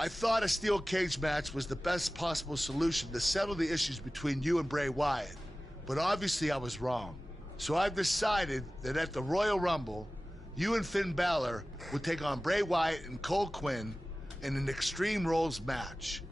I thought a steel cage match was the best possible solution to settle the issues between you and Bray Wyatt, but obviously I was wrong. So I've decided that at the Royal Rumble, you and Finn Balor would take on Bray Wyatt and Cole Quinn in an Extreme Rules match.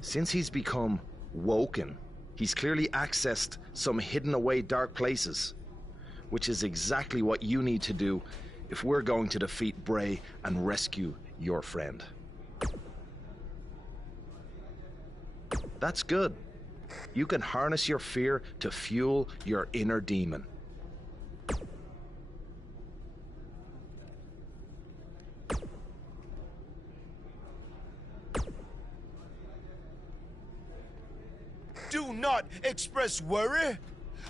Since he's become woken, he's clearly accessed some hidden away dark places, which is exactly what you need to do if we're going to defeat Bray and rescue your friend. That's good. You can harness your fear to fuel your inner demon. Do not express worry.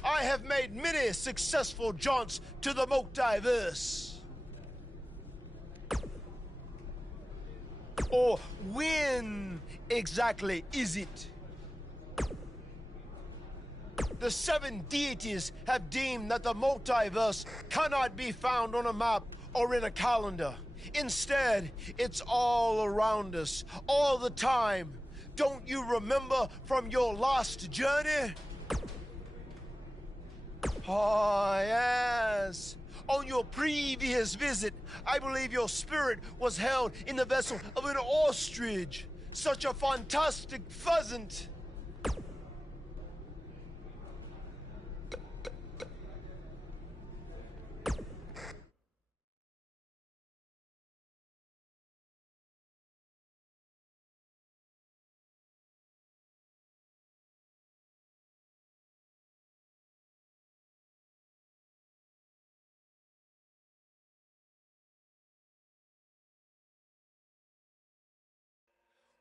I have made many successful jaunts to the multiverse. Or when exactly is it? The 7 deities have deemed that the multiverse cannot be found on a map or in a calendar. Instead, it's all around us, all the time. Don't you remember from your last journey? Oh, yes. On your previous visit, I believe your spirit was held in the vessel of an ostrich. Such a fantastic pheasant.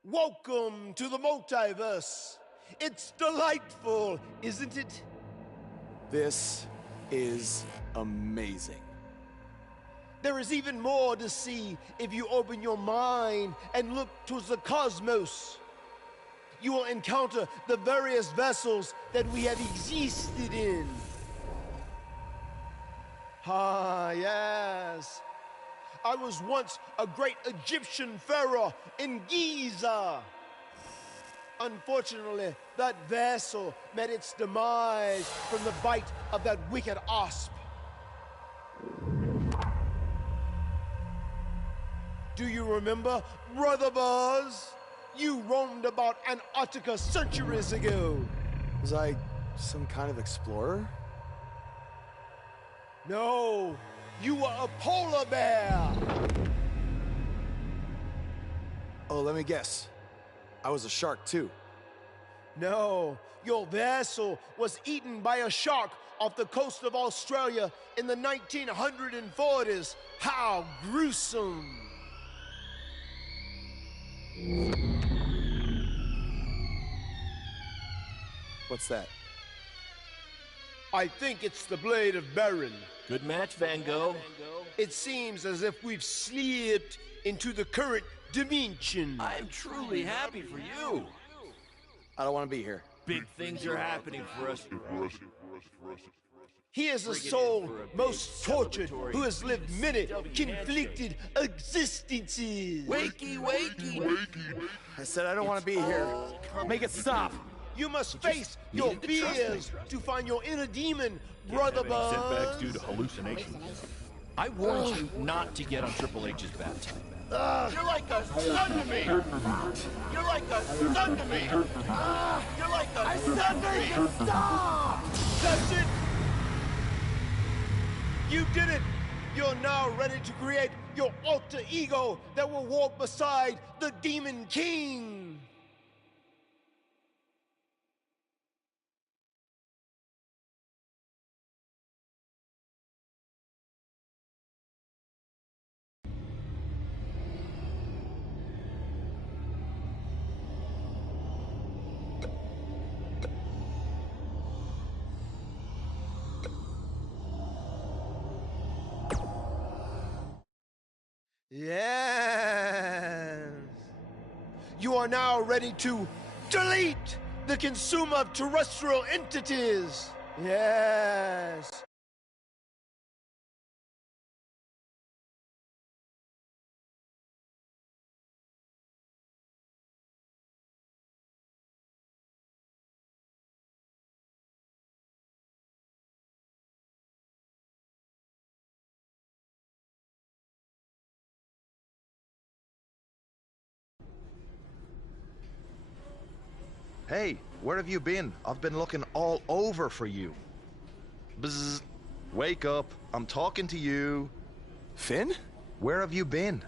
Welcome to the multiverse. It's delightful, isn't it? This is amazing. There is even more to see if you open your mind and look towards the cosmos. You will encounter the various vessels that we have existed in. Ah, yes. I was once a great Egyptian pharaoh in Giza. Unfortunately, that vessel met its demise from the bite of that wicked asp. Do you remember, Brother Buzz? You roamed about Antarctica centuries ago. Was I some kind of explorer? No. You were a polar bear! Oh, let me guess. I was a shark too. No, your vessel was eaten by a shark off the coast of Australia in the 1940s. How gruesome! What's that? I think it's the blade of Baron. Good match, Van Gogh. It seems as if we've slipped into the current dimension. I'm truly happy for you. I don't want to be here. Big things are happening for us. He is a soul most tortured who has lived many conflicted existences. Wakey, wakey. I said I don't want to be here. Make it stop. You must face your fears to find your inner demon, Brother Buzz. Setbacks due to hallucinations. I warned you not to get on Triple H's bad time. You're like a son to me! You're like a son to me! You're like a son to me! Stop! That's it! You did it! You're now ready to create your alter ego that will walk beside the Demon King! Yes. You are now ready to delete the consumer of terrestrial entities. Yes. Hey, where have you been? I've been looking all over for you. Bzzz. Wake up. I'm talking to you. Finn? Where have you been?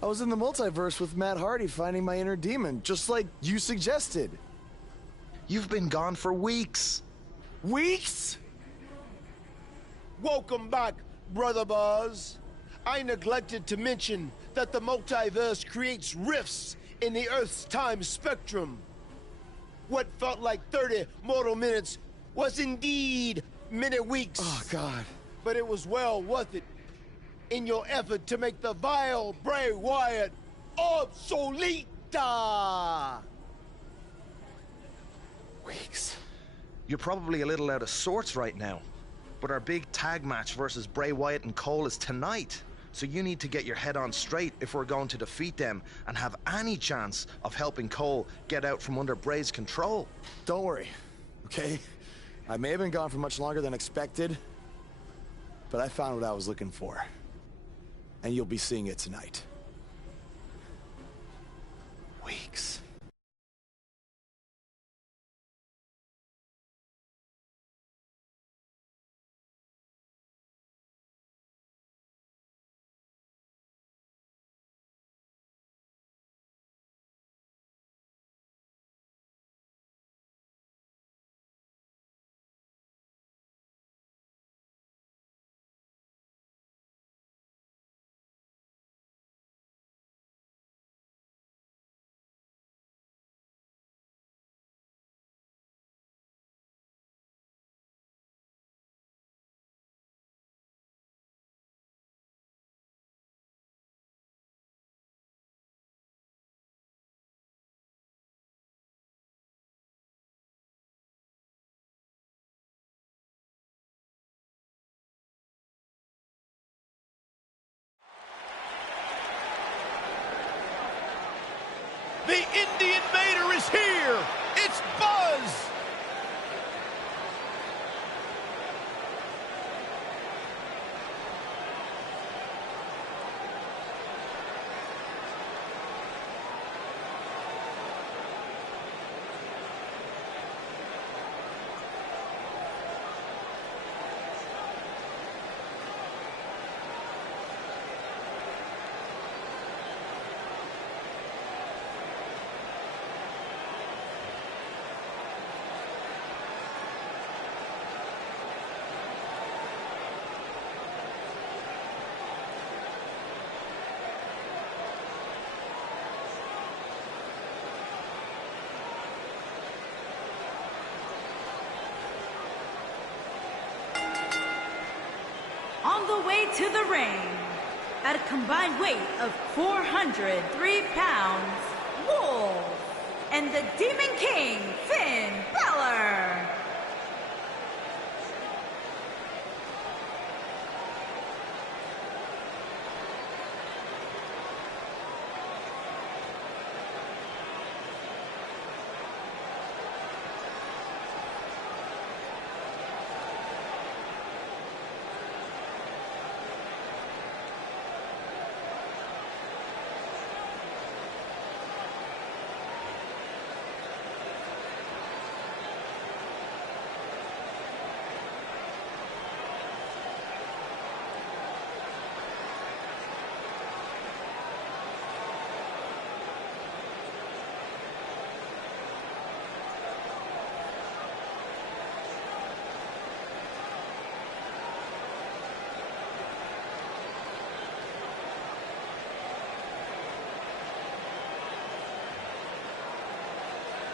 I was in the multiverse with Matt Hardy finding my inner demon, just like you suggested. You've been gone for weeks. Weeks? Welcome back, Brother Buzz. I neglected to mention that the multiverse creates rifts in the Earth's time spectrum. What felt like 30 mortal minutes was indeed many weeks. Oh, God. But it was well worth it in your effort to make the vile Bray Wyatt obsolete. Weeks. You're probably a little out of sorts right now, but our big tag match versus Bray Wyatt and Cole is tonight. So you need to get your head on straight if we're going to defeat them and have any chance of helping Cole get out from under Bray's control. Don't worry, okay? I may have been gone for much longer than expected, but I found what I was looking for. And you'll be seeing it tonight. Weeks. The Indie Invader is here! It's Buzz! On the way to the ring, at a combined weight of 403 pounds, Wolf and the Demon King, Finn Balor.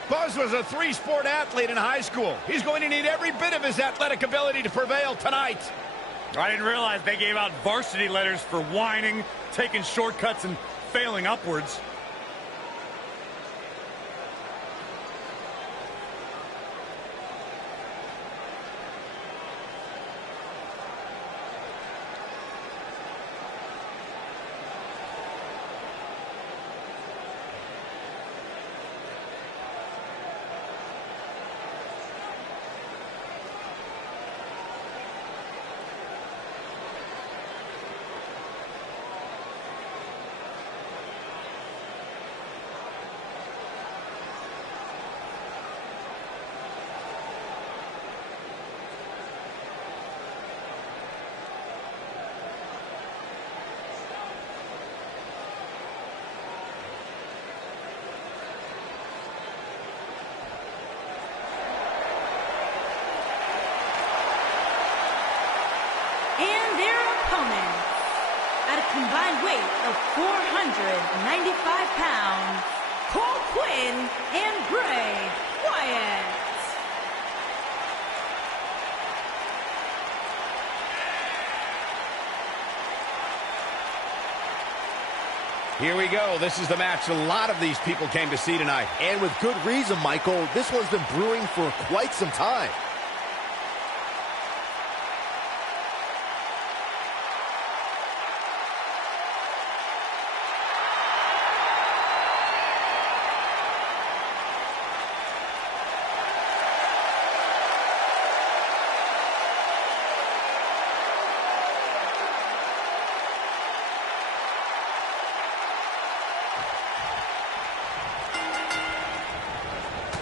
Buzz was a three-sport athlete in high school. He's going to need every bit of his athletic ability to prevail tonight. I didn't realize they gave out varsity letters for whining, taking shortcuts, and failing upwards. opponents, at a combined weight of 495 pounds, Cole Quinn and Bray Wyatt. Here we go. This is the match a lot of these people came to see tonight. And with good reason, Michael. This one's been brewing for quite some time.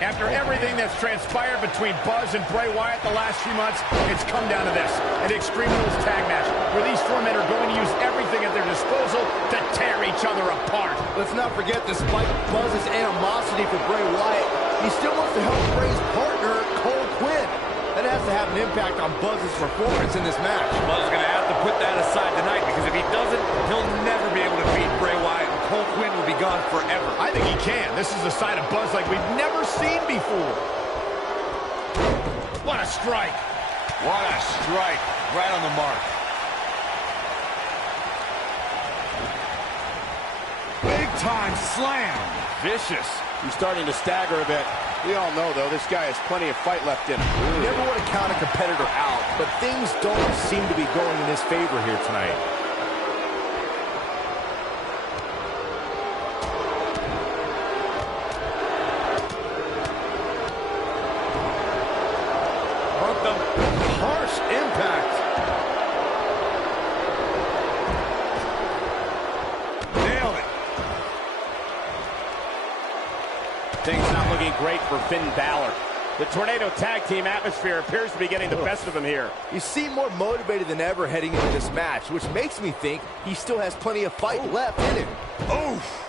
After everything that's transpired between Buzz and Bray Wyatt the last few months, it's come down to this, an Extreme Rules tag match, where these four men are going to use everything at their disposal to tear each other apart. Let's not forget, despite Buzz's animosity for Bray Wyatt, he still wants to help Bray's partner, Cole Quinn. That has to have an impact on Buzz's performance in this match. Buzz is going to have to put that aside tonight, because if he doesn't, he'll never be able to beat Bray Wyatt, and Cole Quinn will be gone forever. I think he can. This is a side of Buzz like we've never seen before. What a strike. What a strike. Right on the mark. Big time slam. Vicious. He's starting to stagger a bit. We all know, though, this guy has plenty of fight left in him. You never want to count a competitor out, but things don't seem to be going in his favor here tonight. Bumped him. Harsh impact. Nailed it. Things not looking great for Finn Balor. The Tornado Tag Team atmosphere appears to be getting the best of him here. You seem more motivated than ever heading into this match, which makes me think he still has plenty of fight left in him. Oof.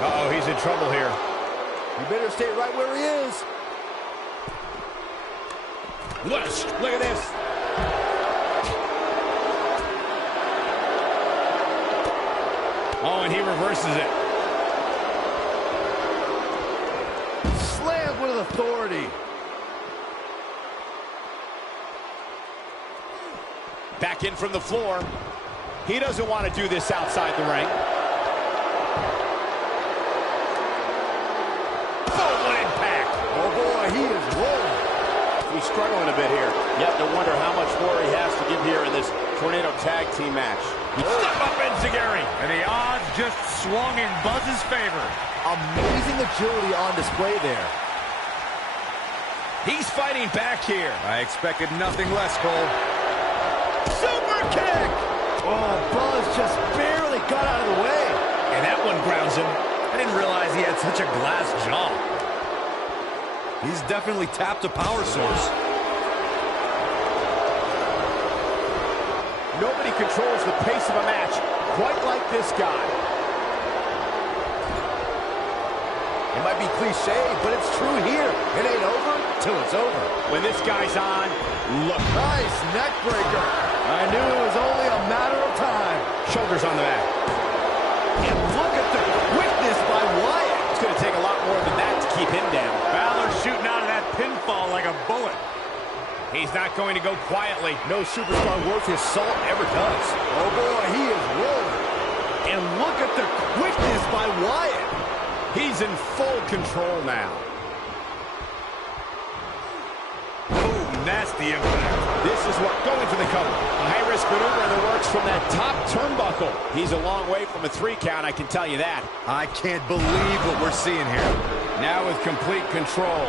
Uh-oh, he's in trouble here. You better stay right where he is. Look at this. Oh, and he reverses it. Slammed with authority. Back in from the floor. He doesn't want to do this outside the ring. Full impact. Oh boy, he is rolling. He's struggling a bit here. You have to wonder how much more he has to give here in this Tornado Tag Team match. Step up, Enziguri. And the odds just swung in Buzz's favor. Amazing agility on display there. He's fighting back here. I expected nothing less, Cole. Super kick. Oh, Buzz just barely got out of the way. And that one grounds him. I didn't realize he had such a glass jaw. He's definitely tapped a power source. Nobody controls the pace of a match quite like this guy. It might be cliche, but it's true here. It ain't over till it's over. When this guy's on, look. Nice neck breaker. I knew it was only a matter of time. Shoulders on the mat. And look at the quickness by Wyatt. It's going to take a lot more than that to keep him down. Balor shooting out of that pinfall like a bullet. He's not going to go quietly. No superstar worth his salt ever does. Oh boy, he is rolling. And look at the quickness by Wyatt. He's in full control now. Boom, nasty impact. This is what, going for the cover. A high-risk maneuver in the works from that top turnbuckle. He's a long way from a 3 count, I can tell you that. I can't believe what we're seeing here. Now with complete control.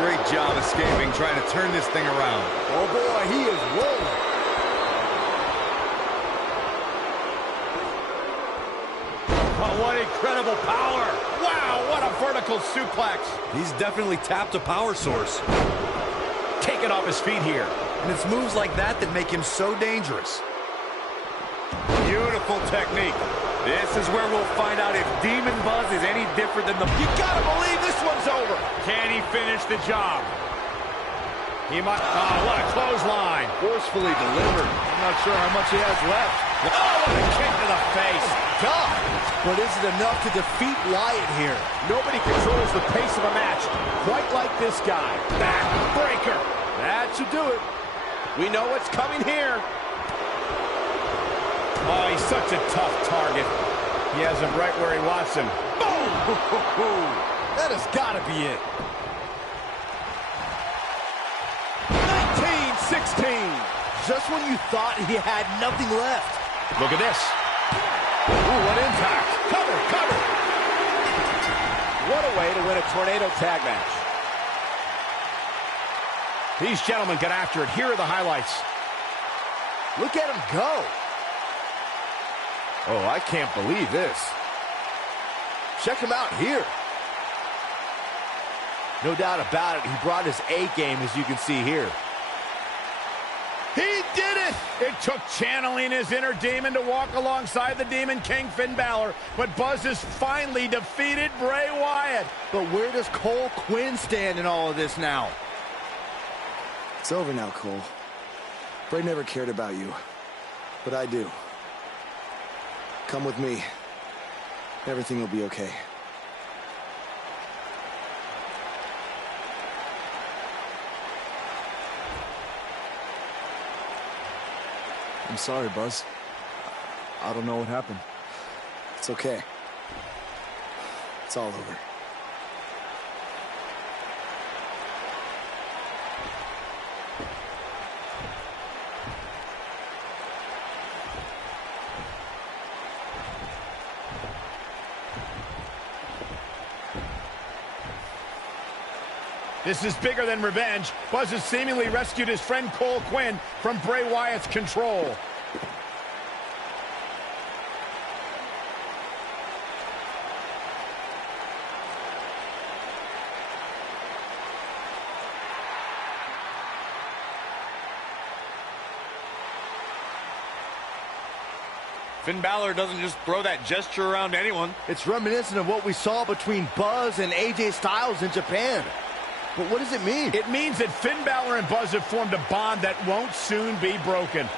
Great job escaping, trying to turn this thing around. Oh boy, he is rolling. Oh, what incredible power. Wow, what a vertical suplex. He's definitely tapped a power source. Taken off his feet here. And it's moves like that that make him so dangerous. Beautiful technique. This is where we'll find out if Demon Buzz is any different than the... You gotta believe this one's over. Can he finish the job? He might... Oh, what a clothesline. Forcefully delivered. I'm not sure how much he has left. Oh, what a kick to the face. God! But is it enough to defeat Wyatt here? Nobody controls the pace of a match quite like this guy. Backbreaker. That should do it. We know what's coming here. Oh, he's such a tough target. He has him right where he wants him. Boom! That has got to be it. 19-16. Just when you thought he had nothing left. Look at this. Ooh, what impact. Cover, cover. What a way to win a tornado tag match. These gentlemen get after it. Here are the highlights. Look at him go. Oh, I can't believe this. Check him out here. No doubt about it, he brought his A game, as you can see here. He did it! It took channeling his inner demon to walk alongside the Demon King, Finn Balor, but Buzz has finally defeated Bray Wyatt. But where does Cole Quinn stand in all of this now? It's over now, Cole. Bray never cared about you, but I do. Come with me. Everything will be okay. I'm sorry, Buzz. I don't know what happened. It's okay. It's all over. This is bigger than revenge. Buzz has seemingly rescued his friend Cole Quinn from Bray Wyatt's control. Finn Balor doesn't just throw that gesture around anyone. It's reminiscent of what we saw between Buzz and AJ Styles in Japan. But what does it mean? It means that Finn Balor and Buzz have formed a bond that won't soon be broken.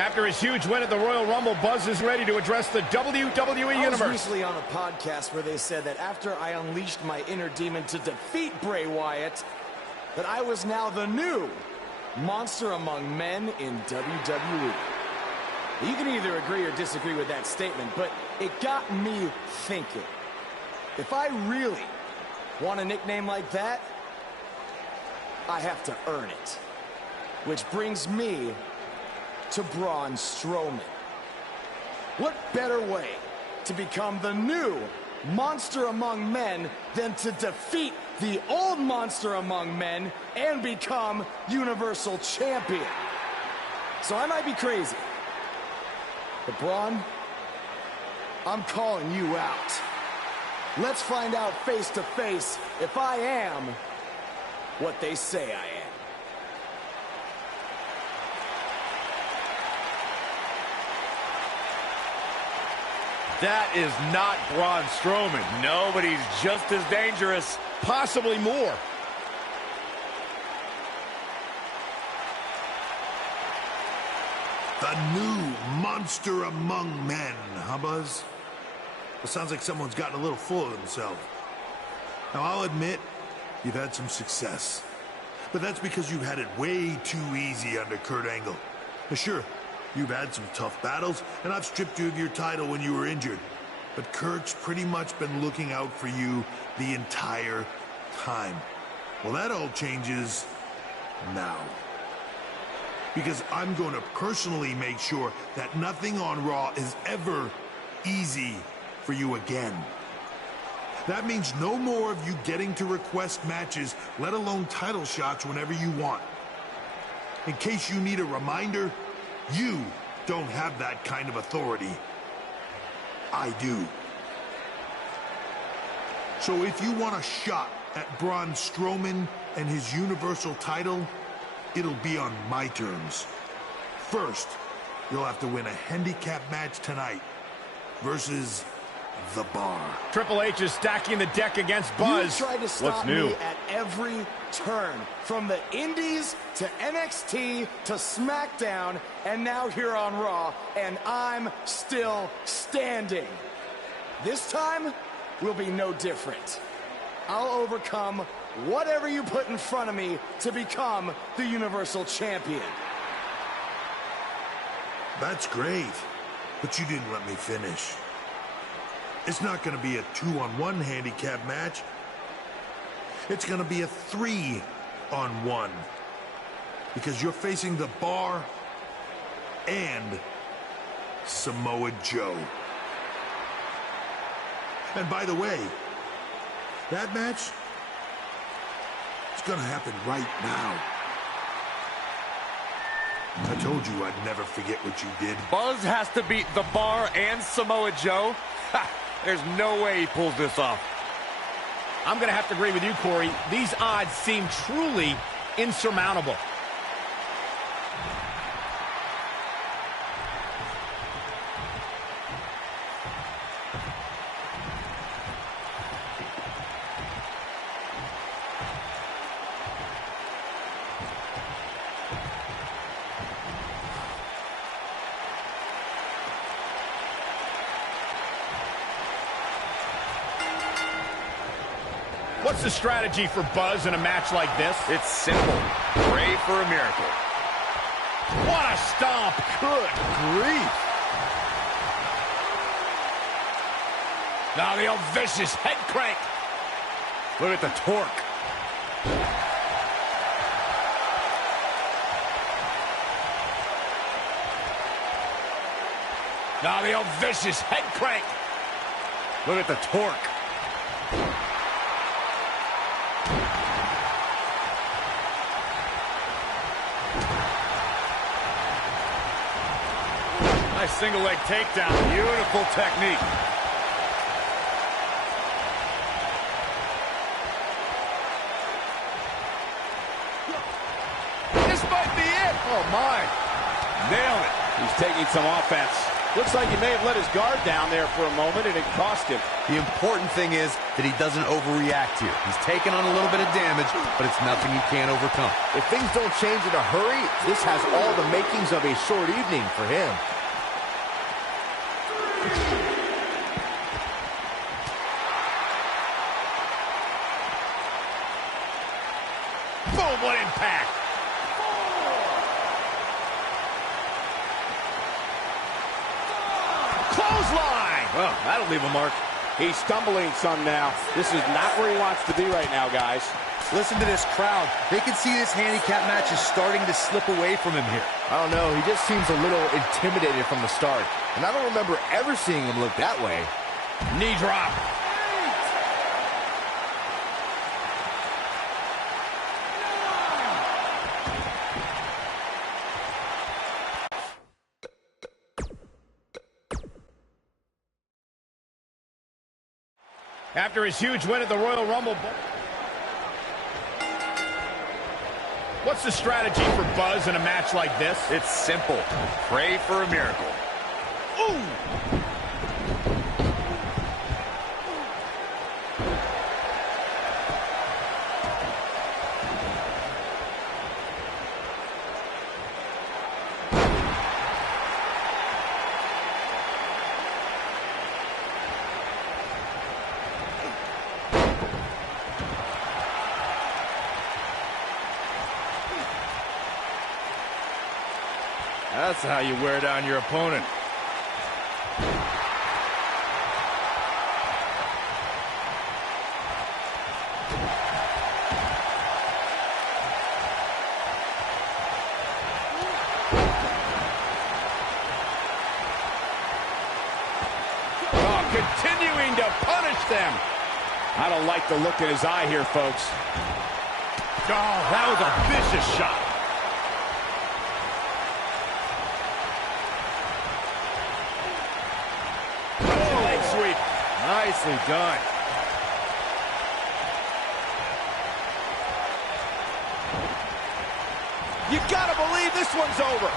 After his huge win at the Royal Rumble, Buzz is ready to address the WWE Universe. I was recently on a podcast where they said that after I unleashed my inner demon to defeat Bray Wyatt, that I was now the new monster among men in WWE. You can either agree or disagree with that statement, but it got me thinking. If I really want a nickname like that, I have to earn it. Which brings me to Braun Strowman. What better way to become the new monster among men than to defeat the old monster among men and become Universal Champion? So I might be crazy, but Braun, I'm calling you out. Let's find out face to face if I am what they say I am. That is not Braun Strowman. No, but he's just as dangerous. Possibly more. The new monster among men, huh, Buzz? It sounds like someone's gotten a little full of themselves. Now, I'll admit, you've had some success. But that's because you've had it way too easy under Kurt Angle. Now, sure, you've had some tough battles, and I've stripped you of your title when you were injured. But Kurt's pretty much been looking out for you the entire time. Well, that all changes now. Because I'm going to personally make sure that nothing on Raw is ever easy for you again. That means no more of you getting to request matches, let alone title shots whenever you want. In case you need a reminder, you don't have that kind of authority. I do. So if you want a shot at Braun Strowman and his Universal title, it'll be on my terms. First, you'll have to win a handicap match tonight versus The Bar. Triple H is stacking the deck against Buzz. You tried to stop What's new? me at every turn, from the Indies to NXT to SmackDown, and now here on Raw, and I'm still standing. This time will be no different. I'll overcome whatever you put in front of me to become the Universal Champion. That's great, but you didn't let me finish. It's not going to be a 2-on-1 handicap match. It's going to be a 3-on-1. Because you're facing The Bar and Samoa Joe. And by the way, that match is going to happen right now. I told you I'd never forget what you did. Buzz has to beat The Bar and Samoa Joe? Ha! There's no way he pulls this off. I'm going to have to agree with you, Corey. These odds seem truly insurmountable. What's the strategy for Buzz in a match like this? It's simple. Pray for a miracle. What a stomp! Good grief! Now the old vicious head crank. Look at the torque. Now the old vicious head crank. Look at the torque. Nice single leg takedown. Beautiful technique. This might be it. Oh, my. Nailed it. He's taking some offense. Looks like he may have let his guard down there for a moment, and it cost him. The important thing is that he doesn't overreact here. He's taken on a little bit of damage, but it's nothing he can't overcome. If things don't change in a hurry, this has all the makings of a short evening for him. Boom, what impact! Clothesline! Well, that'll leave a mark. He's stumbling some now. This is not where he wants to be right now, guys. Listen to this crowd. They can see this handicap match is starting to slip away from him here. I don't know, he just seems a little intimidated from the start. And I don't remember ever seeing him look that way. Knee drop. After his huge win at the Royal Rumble, what's the strategy for Buzz in a match like this? It's simple. Pray for a miracle. Ooh! That's how you wear down your opponent. Oh, continuing to punish them. I don't like the look in his eye here, folks. Oh, that was a vicious shot. Nicely done. You gotta believe this one's over.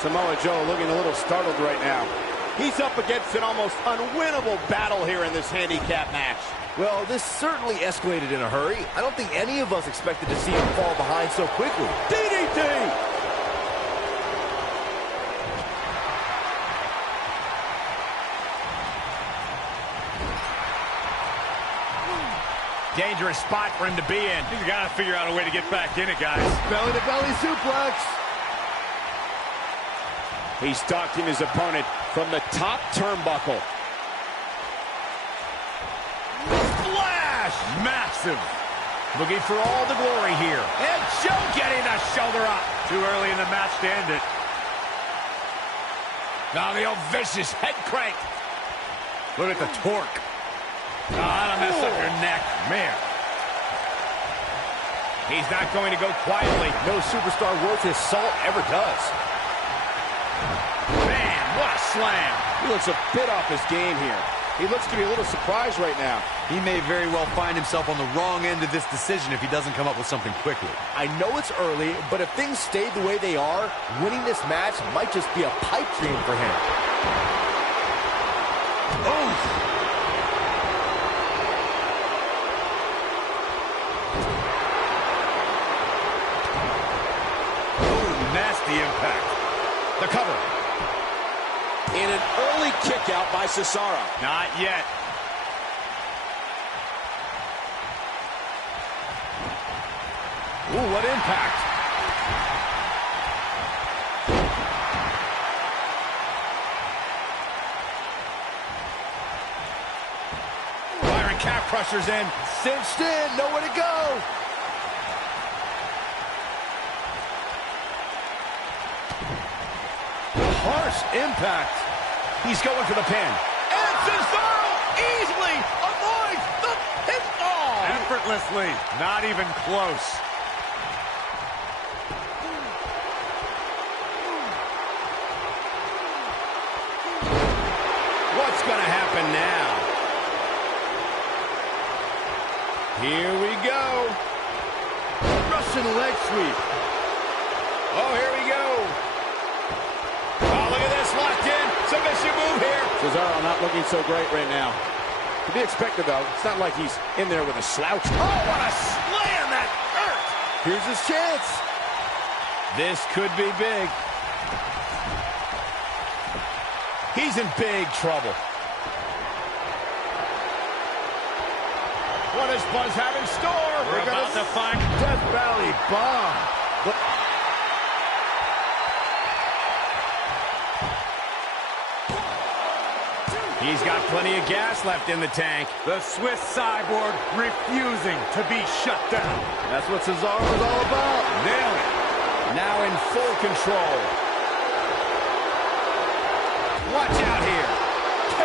Samoa Joe looking a little startled right now. He's up against an almost unwinnable battle here in this handicap match. Well, this certainly escalated in a hurry. I don't think any of us expected to see him fall behind so quickly. DDT! Dangerous spot for him to be in. He's got to figure out a way to get back in it, guys. Belly-to-belly suplex. He's stalking his opponent from the top turnbuckle. Splash! Massive. Looking for all the glory here. And Joe getting the shoulder up. Too early in the match to end it. Now the old vicious head crank. Look at the torque. Oh, that'll mess up your neck. Man. He's not going to go quietly. No superstar worth his salt ever does. Man, what a slam. He looks a bit off his game here. He looks to be a little surprised right now. He may very well find himself on the wrong end of this decision if he doesn't come up with something quickly. I know it's early, but if things stay the way they are, winning this match might just be a pipe dream for him. Oh! Nasty impact. The cover. And an early kick out by Cesaro. Not yet. Ooh, what impact. Byron calf crushers in. Cinched in, nowhere to go. Harsh impact. He's going for the pin. And Cesaro easily avoids the pinfall. Effortlessly, not even close. What's going to happen now? Here we go. Russian leg sweep. Oh, here we go. Oh, look at this, locked in. Submission move here. Cesaro not looking so great right now. To be expected, though. It's not like he's in there with a slouch. Oh, what a slam that hurt. Here's his chance. This could be big. He's in big trouble. What does Buzz have in store? We're about to find Death Valley Bomb. He's got plenty of gas left in the tank. The Swiss cyborg refusing to be shut down. That's what Cesaro is all about. Nail it. Now in full control. Watch out here.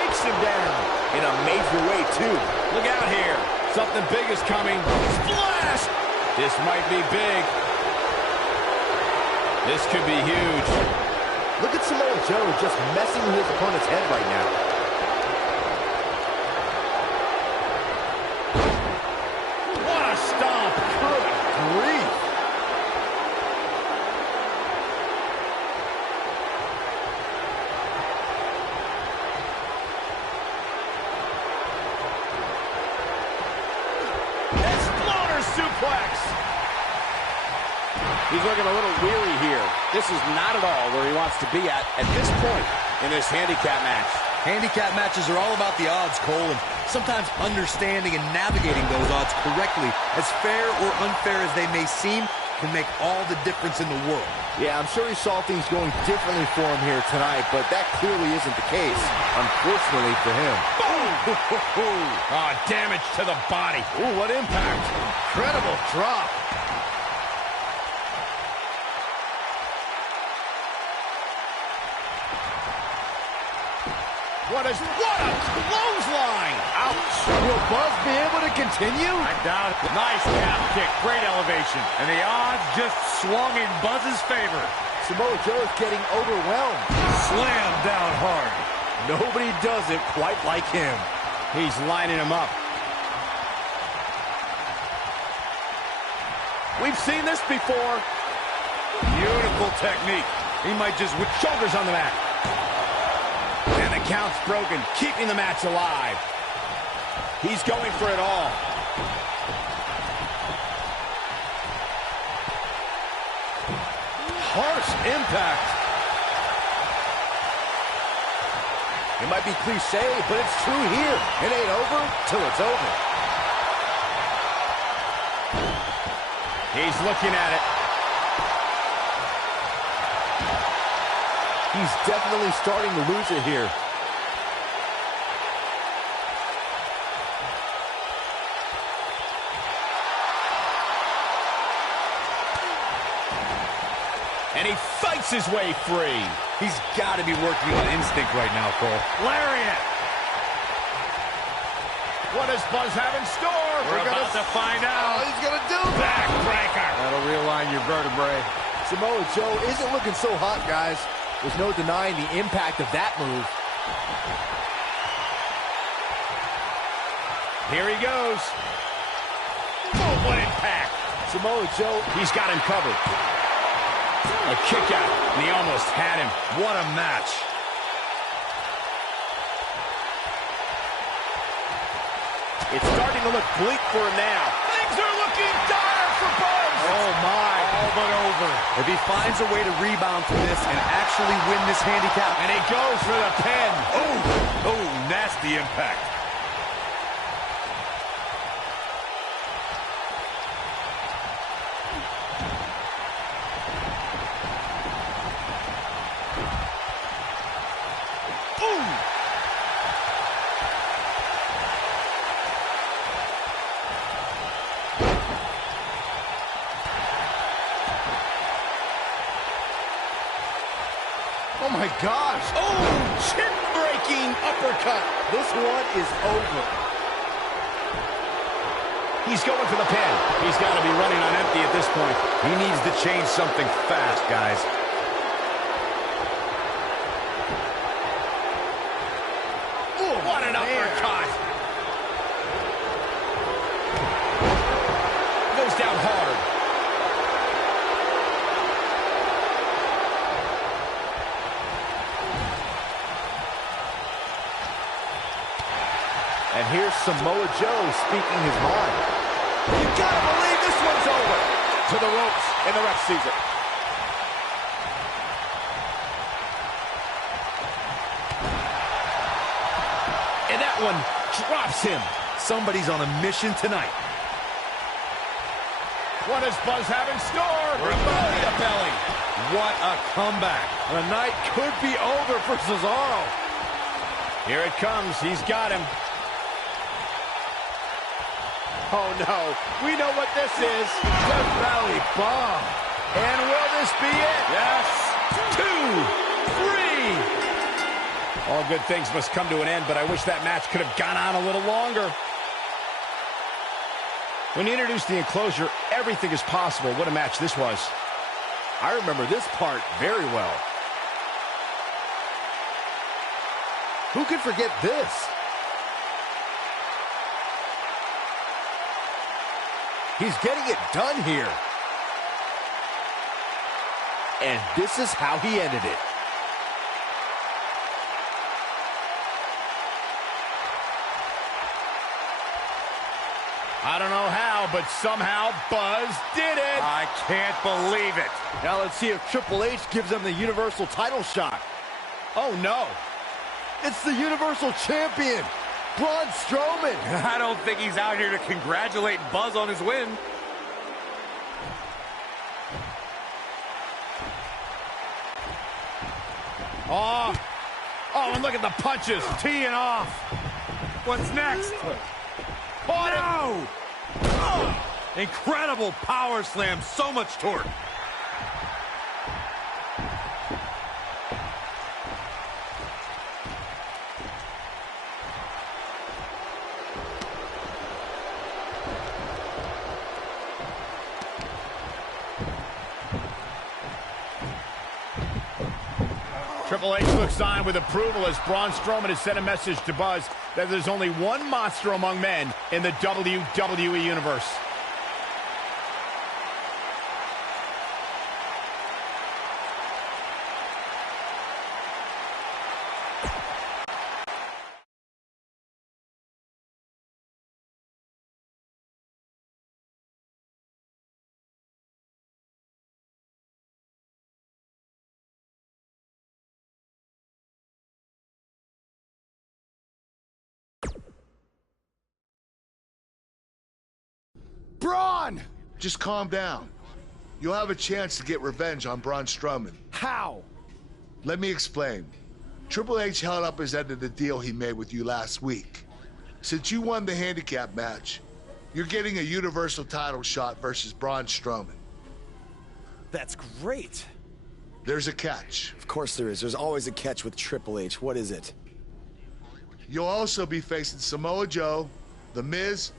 Takes him down. In a major way, too. Look out here. Something big is coming. Splash! This might be big. This could be huge. Look at Samoa Joe just messing with his opponent's head right now. What a stomp. Good grief. Suplex. He's looking a little weary here. This is not at all where he wants to be at this point in this handicap match. Handicap matches are all about the odds, Cole, and sometimes understanding and navigating those odds correctly, as fair or unfair as they may seem, can make all the difference in the world. Yeah, I'm sure he saw things going differently for him here tonight, but that clearly isn't the case, unfortunately for him. Oh, damage to the body. Ooh, what impact. Incredible drop. What a clothesline. Ouch. Will Buzz be able to continue? I doubt it. Nice calf kick, great elevation. And the odds just swung in Buzz's favor. Samoa Joe is getting overwhelmed. Slam down hard. Nobody does it quite like him. He's lining him up. We've seen this before. Beautiful technique. He might just with Shoulders on the mat. And the count's broken, keeping the match alive. He's going for it all. Harsh impact. It might be cliche, but it's true here. It ain't over till it's over. He's looking at it. He's definitely starting to lose it here. And he fights his way free. He's got to be working on instinct right now, Cole. Lariat! What does Buzz have in store? We're about to find out. Oh, he's gonna do it. Backbreaker. That'll realign your vertebrae. Samoa Joe isn't looking so hot, guys. There's no denying the impact of that move. Here he goes. Oh, what impact. Samoa Joe, He's got him covered. A kick out, and he almost had him. What a match. It's starting to look bleak for him now. Things are looking dire for Buzz. oh my. All but over. If he finds a way to rebound from this and actually win this handicap. And he goes for the pin. Oh, nasty impact. Oh my gosh. Oh, chin breaker. Sinking uppercut. This one is over. He's going for the pin. He's got to be running on empty at this point. He needs to change something fast, guys. Ooh, what an uppercut. Goes down hard. And here's Samoa Joe speaking his mind. You gotta believe this one's over. To the ropes, and the ref sees it. And that one drops him. Somebody's on a mission tonight. What does Buzz have in store? Belly to belly. What a comeback. The night could be over for Cesaro. Here it comes. He's got him. Oh no, we know what this is. Death Valley Bomb. And will this be it? Yes. 2, 3. All good things must come to an end, but I wish that match could have gone on a little longer. When you introduce the enclosure, everything is possible. What a match this was. I remember this part very well. Who could forget this? He's getting it done here. And this is how he ended it. I don't know how, but somehow Buzz did it. I can't believe it. Now let's see if Triple H gives him the Universal title shot. Oh, no. It's the Universal Champion, Braun Strowman. I don't think he's out here to congratulate Buzz on his win. Oh, and look at the punches teeing off. What's next? Oh, no! Incredible power slam, so much torque. Triple H looks on with approval as Braun Strowman has sent a message to Buzz that there's only one monster among men in the WWE Universe. Braun! Just calm down. You'll have a chance to get revenge on Braun Strowman. How? Let me explain. Triple H held up his end of the deal he made with you last week. Since you won the handicap match, you're getting a Universal title shot versus Braun Strowman. That's great. There's a catch. Of course there is. There's always a catch with Triple H. What is it? You'll also be facing Samoa Joe, The Miz,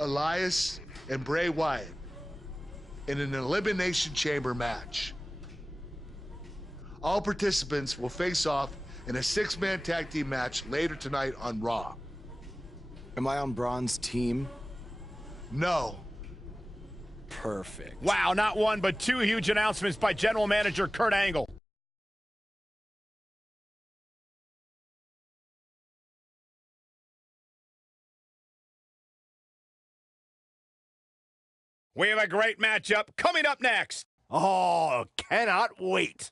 Elias, and Bray Wyatt in an Elimination Chamber match. All participants will face off in a 6-man tag team match later tonight on Raw. Am I on Braun's team? No. Perfect. Wow, not one, but two huge announcements by General Manager Kurt Angle. We have a great matchup coming up next. Oh, cannot wait.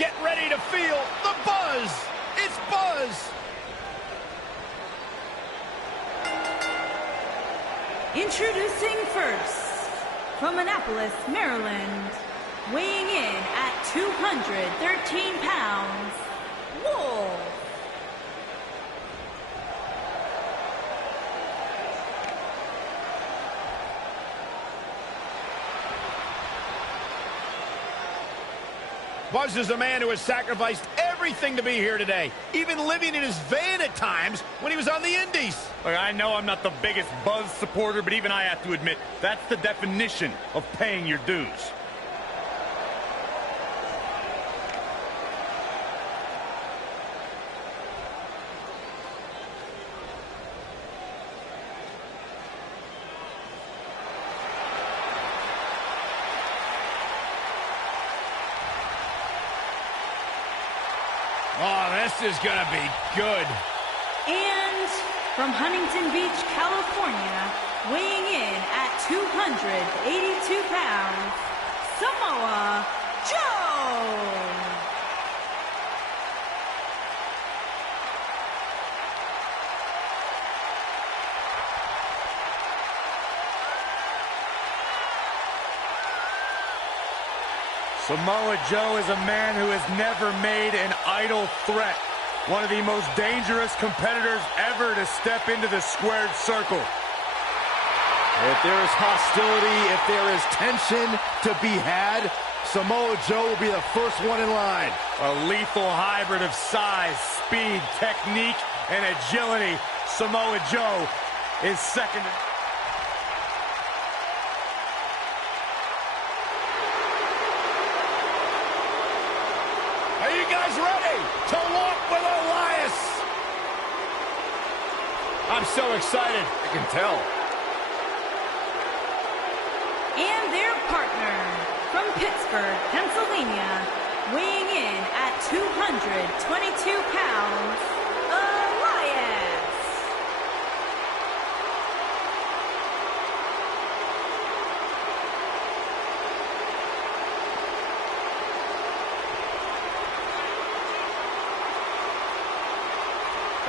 Get ready to feel the buzz. It's Buzz. Introducing first, from Annapolis, Maryland, weighing in at 213 pounds, Wolf. Buzz is a man who has sacrificed everything to be here today, even living in his van at times when he was on the Indies. Look, I know I'm not the biggest Buzz supporter, but even I have to admit, that's the definition of paying your dues. Oh, this is gonna be good. And from Huntington Beach, California, weighing in at 282 pounds, Samoa Joe. Samoa Joe is a man who has never made an idle threat. One of the most dangerous competitors ever to step into the squared circle. If there is hostility, if there is tension to be had, Samoa Joe will be the first one in line. A lethal hybrid of size, speed, technique, and agility. Samoa Joe is second to... Are you guys ready to walk with Elias? I'm so excited. I can tell. And their partner, from Pittsburgh, Pennsylvania, weighing in at 222 pounds, Elias.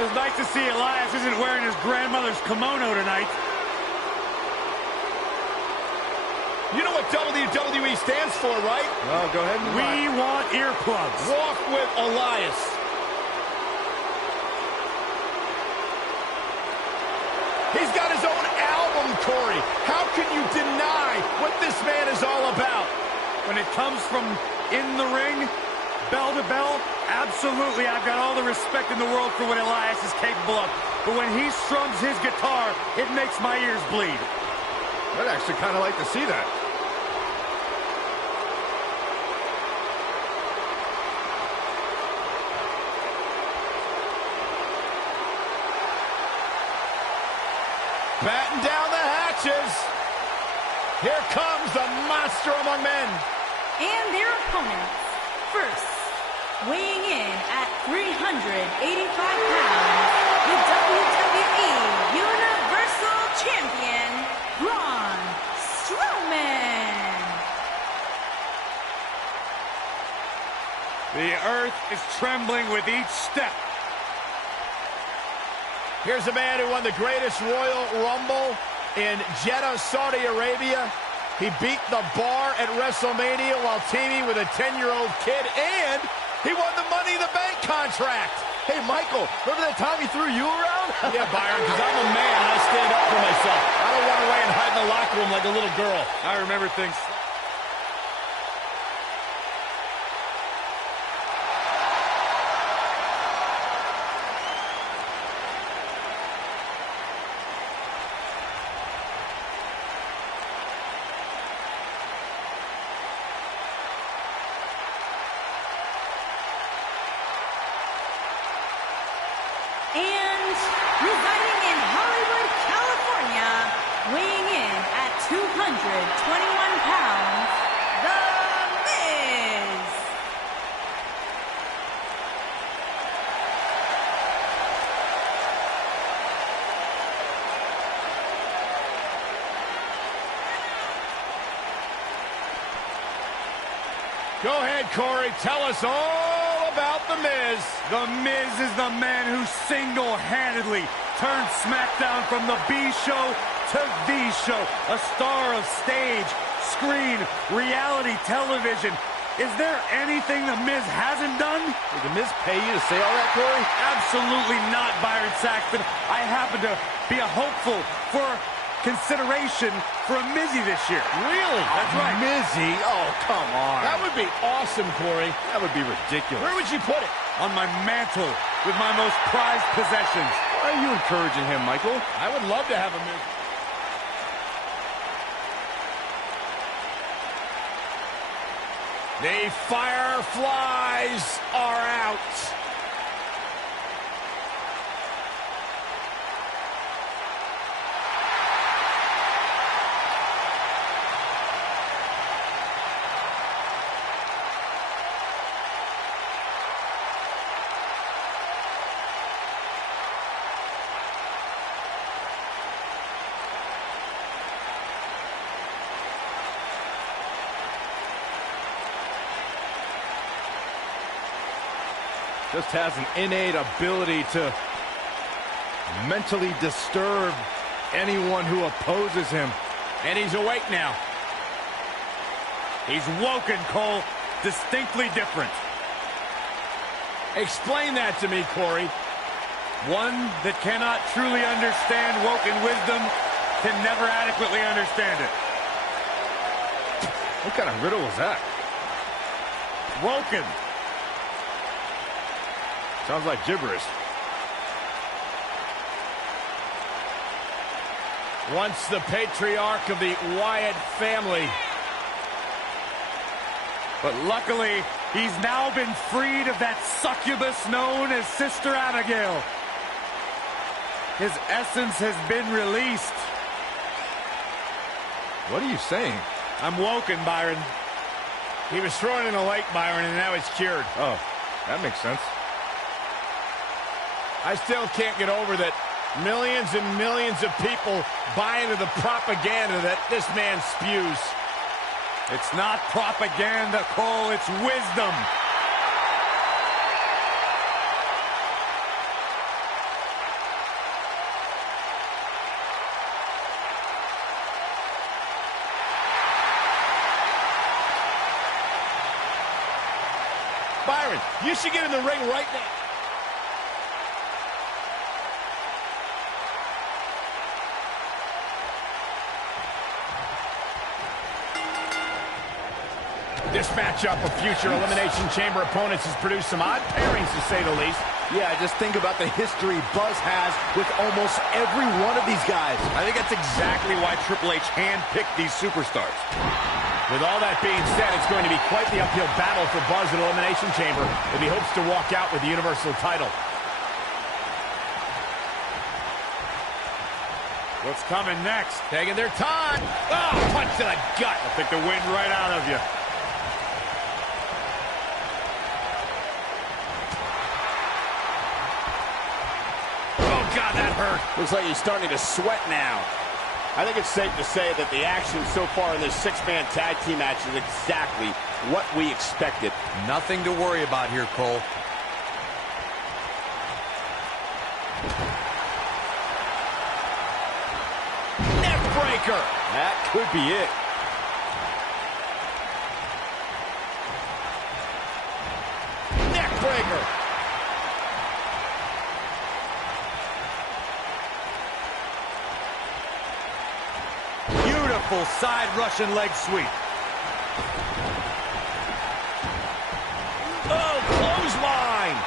It's nice to see Elias isn't wearing his grandmother's kimono tonight. You know what WWE stands for, right? Oh, go ahead and We want earplugs. Walk with Elias. He's got his own album, Corey. How can you deny what this man is all about? When it comes from in the ring, bell to bell, absolutely, I've got all the respect in the world for what Elias is capable of. But when he strums his guitar, it makes my ears bleed. I'd actually kind of like to see that. Batten down the hatches. Here comes the monster among men. And their opponents, first, weighing in at 385 pounds, the WWE Universal Champion, Braun Strowman. The earth is trembling with each step. Here's a man who won the greatest Royal Rumble in Jeddah, Saudi Arabia. He beat the Bar at WrestleMania while teaming with a 10-year-old kid, and he won the Money in the Bank contract. Hey, Michael, remember that time he threw you around? Yeah, Byron, because I'm a man and I stand up for myself. I don't run away and hide in the locker room like a little girl. I remember things. And residing in Hollywood, California, weighing in at 221 pounds, The Miz. Go ahead, Corey. Tell us all about The Miz. The Miz is the man who single-handedly turned SmackDown from the B show to the show. A star of stage, screen, reality television. Is there anything The Miz hasn't done? Did The Miz pay you to say all that, Corey? Absolutely not, Byron Saxton. I happen to be a hopeful for consideration for a Mizzy this year. Really? That's right. Mizzy? Oh, come on. That would be awesome, Corey. That would be ridiculous. Where would you put it? On my mantle with my most prized possessions. Why are you encouraging him, Michael? I would love to have a Miz. The Fireflies are out. Just has an innate ability to mentally disturb anyone who opposes him. And he's awake now. He's woken, Cole. Distinctly different. Explain that to me, Corey. One that cannot truly understand woken wisdom can never adequately understand it. What kind of riddle was that? Woken. Sounds like gibberish. Once the patriarch of the Wyatt family. But luckily, he's now been freed of that succubus known as Sister Abigail. His essence has been released. What are you saying? I'm woken, Byron. He was thrown in a lake, Byron, and now he's cured. Oh, that makes sense. I still can't get over that millions and millions of people buy into the propaganda that this man spews. It's not propaganda, Cole. It's wisdom. Byron, you should get in the ring right now. This matchup of future Elimination Chamber opponents has produced some odd pairings, to say the least. Yeah, just think about the history Buzz has with almost every one of these guys. I think that's exactly why Triple H handpicked these superstars. With all that being said, it's going to be quite the uphill battle for Buzz at Elimination Chamber if he hopes to walk out with the Universal title. What's coming next? Taking their time. Oh, punch to the gut. I'll take the wind right out of you. God, that hurt. Looks like he's starting to sweat now. I think it's safe to say that the action so far in this six-man tag team match is exactly what we expected. Nothing to worry about here, Cole. Neck breaker. That could be it. Neck breaker. Beautiful side Russian leg sweep. Oh, clothesline.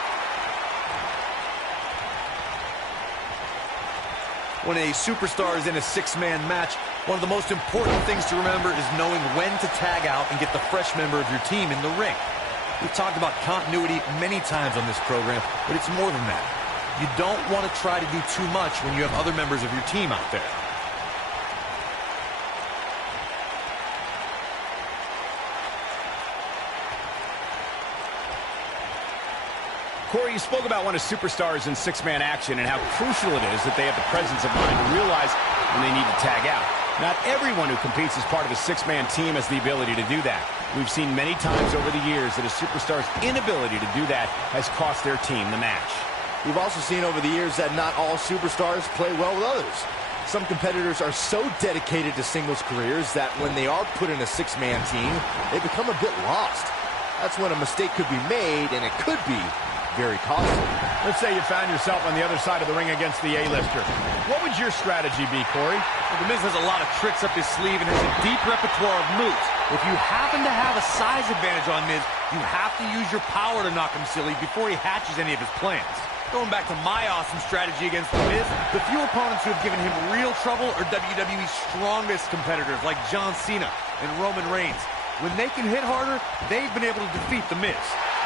When a superstar is in a six-man match, one of the most important things to remember is knowing when to tag out and get the fresh member of your team in the ring. We've talked about continuity many times on this program, but it's more than that. You don't want to try to do too much when you have other members of your team out there. Corey, you spoke about one of superstars in six-man action and how crucial it is that they have the presence of mind to realize when they need to tag out. Not everyone who competes as part of a six-man team has the ability to do that. We've seen many times over the years that a superstar's inability to do that has cost their team the match. We've also seen over the years that not all superstars play well with others. Some competitors are so dedicated to singles careers that when they are put in a six-man team, they become a bit lost. That's when a mistake could be made, and it could be very costly. Let's say you found yourself on the other side of the ring against the A-lister. What would your strategy be, Corey? Well, The Miz has a lot of tricks up his sleeve and has a deep repertoire of moves. If you happen to have a size advantage on Miz, you have to use your power to knock him silly before he hatches any of his plans. Going back to my awesome strategy against The Miz, the few opponents who have given him real trouble are WWE's strongest competitors like John Cena and Roman Reigns. When they can hit harder, they've been able to defeat The Miz.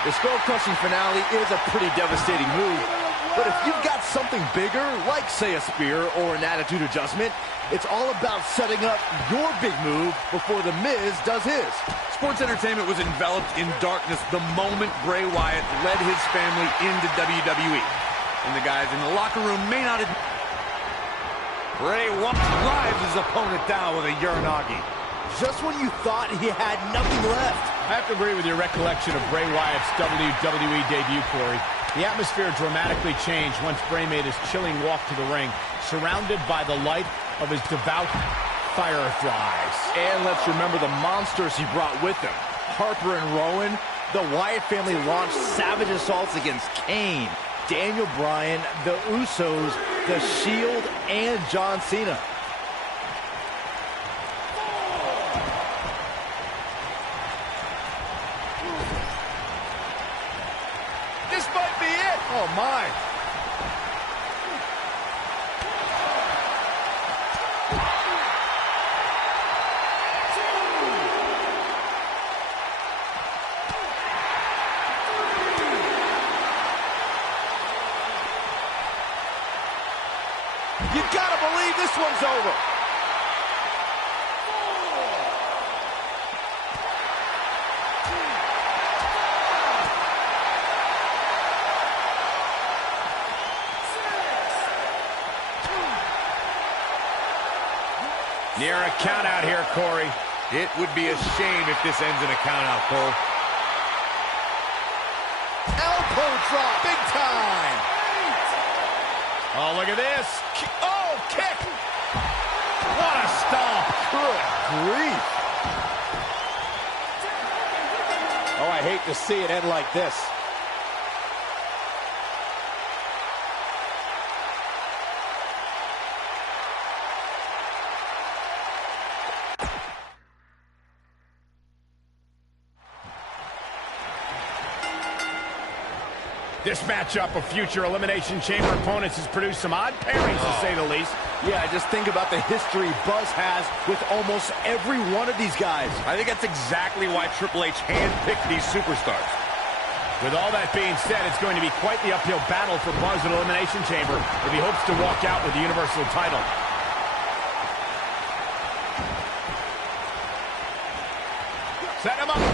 The skull-crushing finale is a pretty devastating move, but if you've got something bigger, like, say, a spear or an attitude adjustment, it's all about setting up your big move before The Miz does his. Sports entertainment was enveloped in darkness the moment Bray Wyatt led his family into WWE. And the guys in the locker room may not admit. Bray Wyatt drives his opponent down with a Uranagi. Just when you thought he had nothing left. I have to agree with your recollection of Bray Wyatt's WWE debut, Corey. The atmosphere dramatically changed once Bray made his chilling walk to the ring, surrounded by the light of his devout fireflies. And let's remember the monsters he brought with him. Harper and Rowan. The Wyatt family launched savage assaults against Kane, Daniel Bryan, the Usos, The Shield, and John Cena. This might be it. Oh, my. You gotta believe this one's over. Near a count out here, Corey. It would be a shame if this ends in a count out, Cole. Elbow drop, big time. Oh, look at this. Oh, kick. What a stomp. Good grief. Oh, I hate to see it end like this. This matchup of future Elimination Chamber opponents has produced some odd pairings, to say the least. Yeah, just think about the history Buzz has with almost every one of these guys. I think that's exactly why Triple H handpicked these superstars. With all that being said, it's going to be quite the uphill battle for Buzz at Elimination Chamber if he hopes to walk out with the Universal title. Set him up.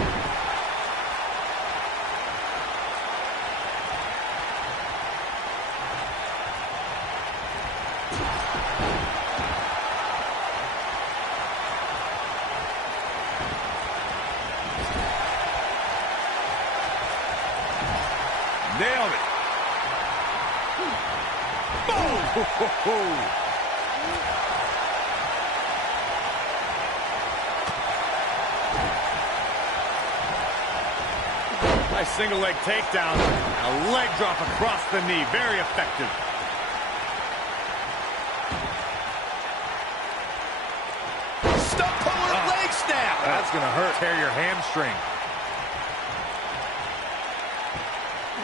Nailed it. Boom! Nice single leg takedown. A leg drop across the knee. Very effective. Stump puller leg snap. That's going to hurt. Tear your hamstring.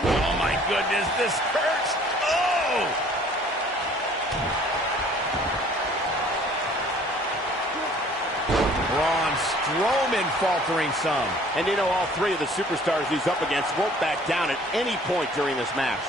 Oh, my goodness, this hurts. Oh! Braun Strowman faltering some. And you know, all three of the superstars he's up against won't back down at any point during this match.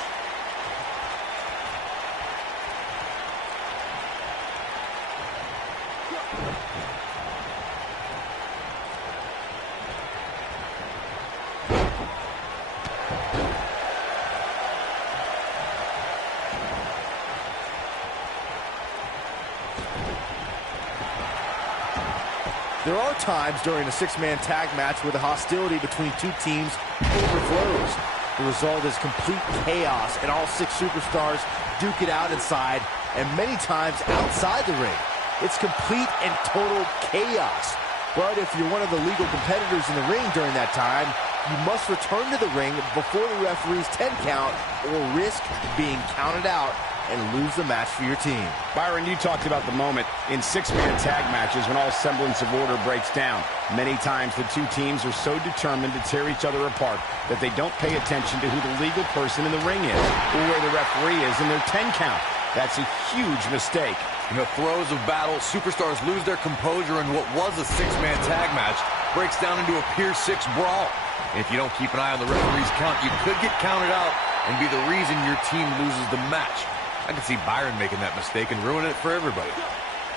There are times during a six-man tag match where the hostility between two teams overflows. The result is complete chaos, and all six superstars duke it out inside and many times outside the ring. It's complete and total chaos. But if you're one of the legal competitors in the ring during that time, you must return to the ring before the referee's 10 count or risk being counted out and lose the match for your team. Byron, you talked about the moment in six-man tag matches when all semblance of order breaks down. Many times the two teams are so determined to tear each other apart that they don't pay attention to who the legal person in the ring is or where the referee is in their 10 count. That's a huge mistake. In the throes of battle, superstars lose their composure, and what was a six-man tag match breaks down into a Pier 6 brawl. And if you don't keep an eye on the referee's count, you could get counted out and be the reason your team loses the match. I can see Byron making that mistake and ruining it for everybody.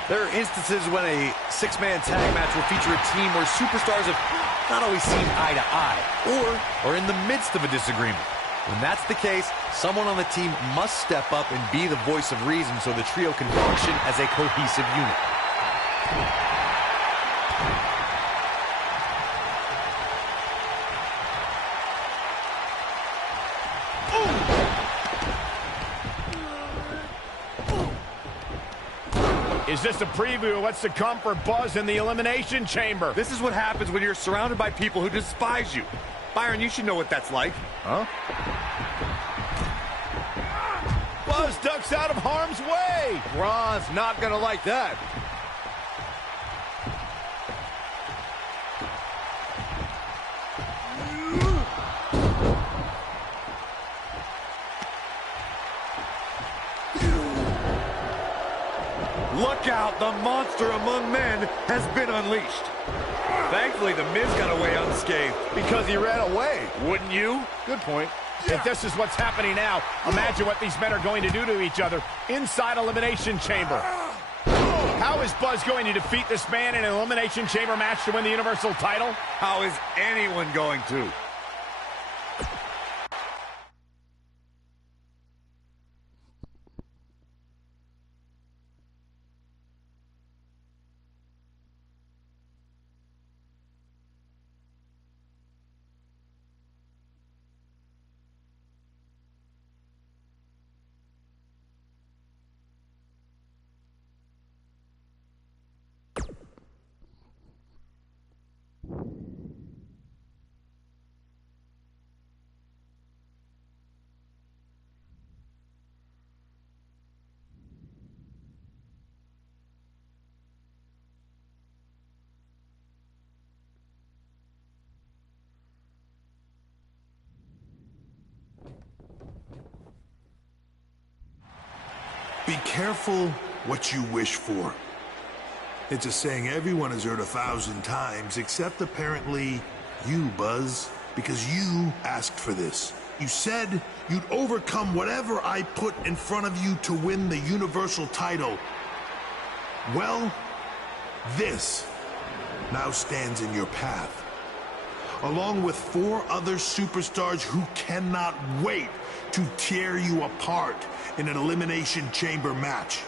There are instances when a six-man tag match will feature a team where superstars have not always seen eye to eye or are in the midst of a disagreement. When that's the case, someone on the team must step up and be the voice of reason so the trio can function as a cohesive unit. Is this a preview of what's to come for Buzz in the Elimination Chamber? This is what happens when you're surrounded by people who despise you. Byron, you should know what that's like. Huh? Buzz ducks out of harm's way. Braun's not gonna like that. Look out, the monster among men has been unleashed. Thankfully, the Miz got away unscathed. Because he ran away. Wouldn't you? Good point. If this is what's happening now, imagine what these men are going to do to each other inside Elimination Chamber. How is Buzz going to defeat this man in an Elimination Chamber match to win the Universal title? How is anyone going to? Be careful what you wish for. It's a saying everyone has heard 1,000 times, except apparently you, Buzz, because you asked for this. You said you'd overcome whatever I put in front of you to win the Universal title. Well, this now stands in your path, along with 4 other superstars who cannot wait to tear you apart in an Elimination Chamber match.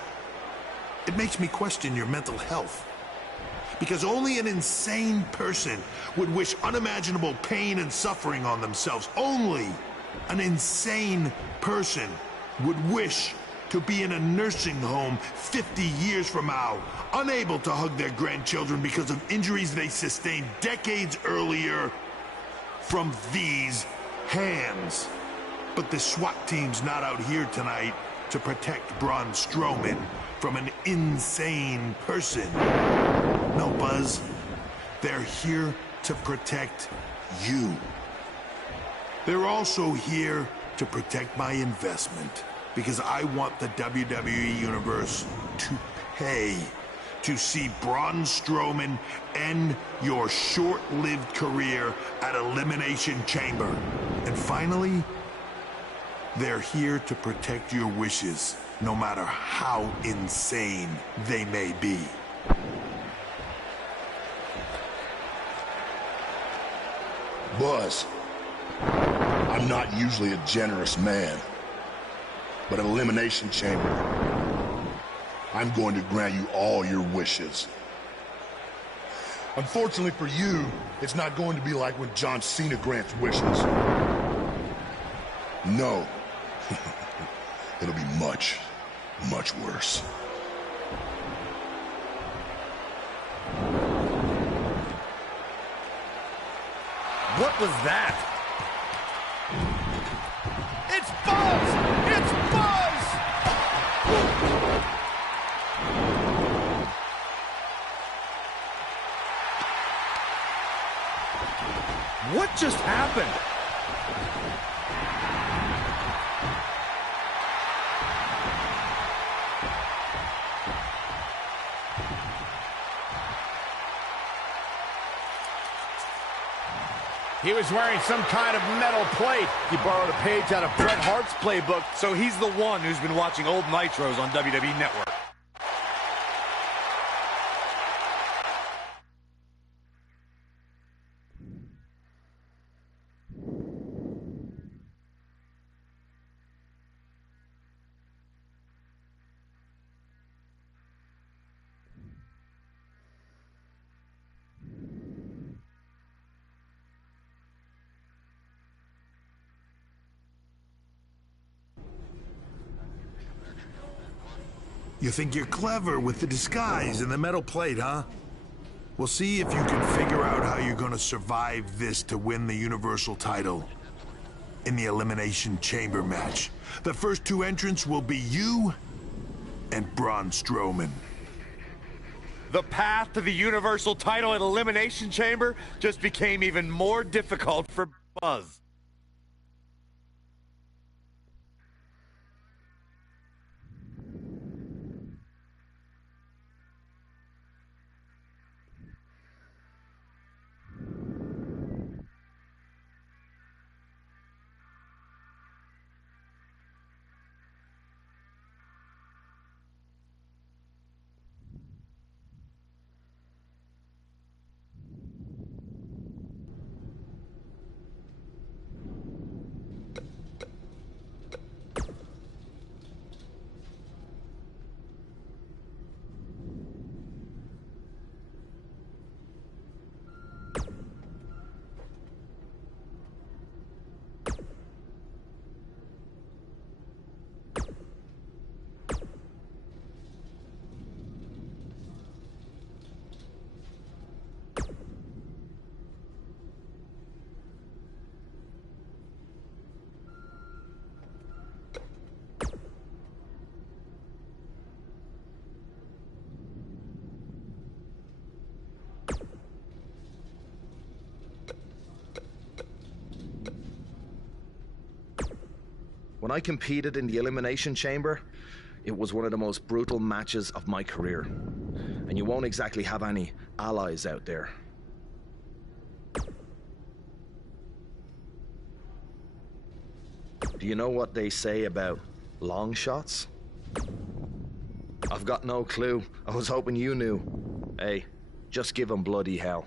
It makes me question your mental health, because only an insane person would wish unimaginable pain and suffering on themselves. Only an insane person would wish to be in a nursing home 50 years from now, unable to hug their grandchildren because of injuries they sustained decades earlier from these hands. But the SWAT team's not out here tonight to protect Braun Strowman from an insane person. No, Buzz. They're here to protect you. They're also here to protect my investment, because I want the WWE Universe to pay to see Braun Strowman end your short-lived career at Elimination Chamber. And finally, they're here to protect your wishes, no matter how insane they may be. Buzz, I'm not usually a generous man, but at Elimination Chamber, I'm going to grant you all your wishes. Unfortunately for you, it's not going to be like when John Cena grants wishes. No. It'll be much, much worse. What was that? It's Buzz! It's Buzz! What just happened? He was wearing some kind of metal plate. He borrowed a page out of Bret Hart's playbook. So he's the one who's been watching old Nitros on WWE Network. You think you're clever with the disguise and the metal plate, huh? We'll see if you can figure out how you're gonna survive this to win the Universal title in the Elimination Chamber match. The first two entrants will be you and Braun Strowman. The path to the Universal title at Elimination Chamber just became even more difficult for Buzz. When I competed in the Elimination Chamber, it was one of the most brutal matches of my career. And you won't exactly have any allies out there. Do you know what they say about long shots? I've got no clue. I was hoping you knew. Hey, just give them bloody hell.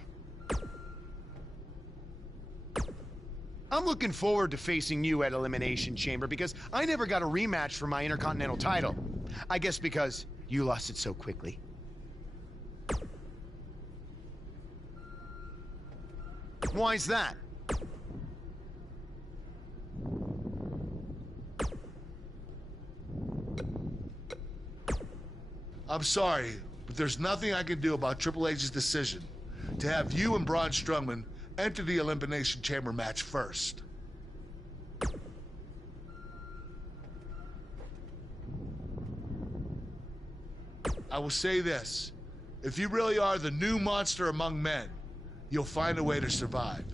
I'm looking forward to facing you at Elimination Chamber because I never got a rematch for my Intercontinental title. I guess because you lost it so quickly. Why's that? I'm sorry, but there's nothing I can do about Triple H's decision to have you and Braun Strowman enter the Elimination Chamber match first. I will say this, if you really are the new monster among men, you'll find a way to survive.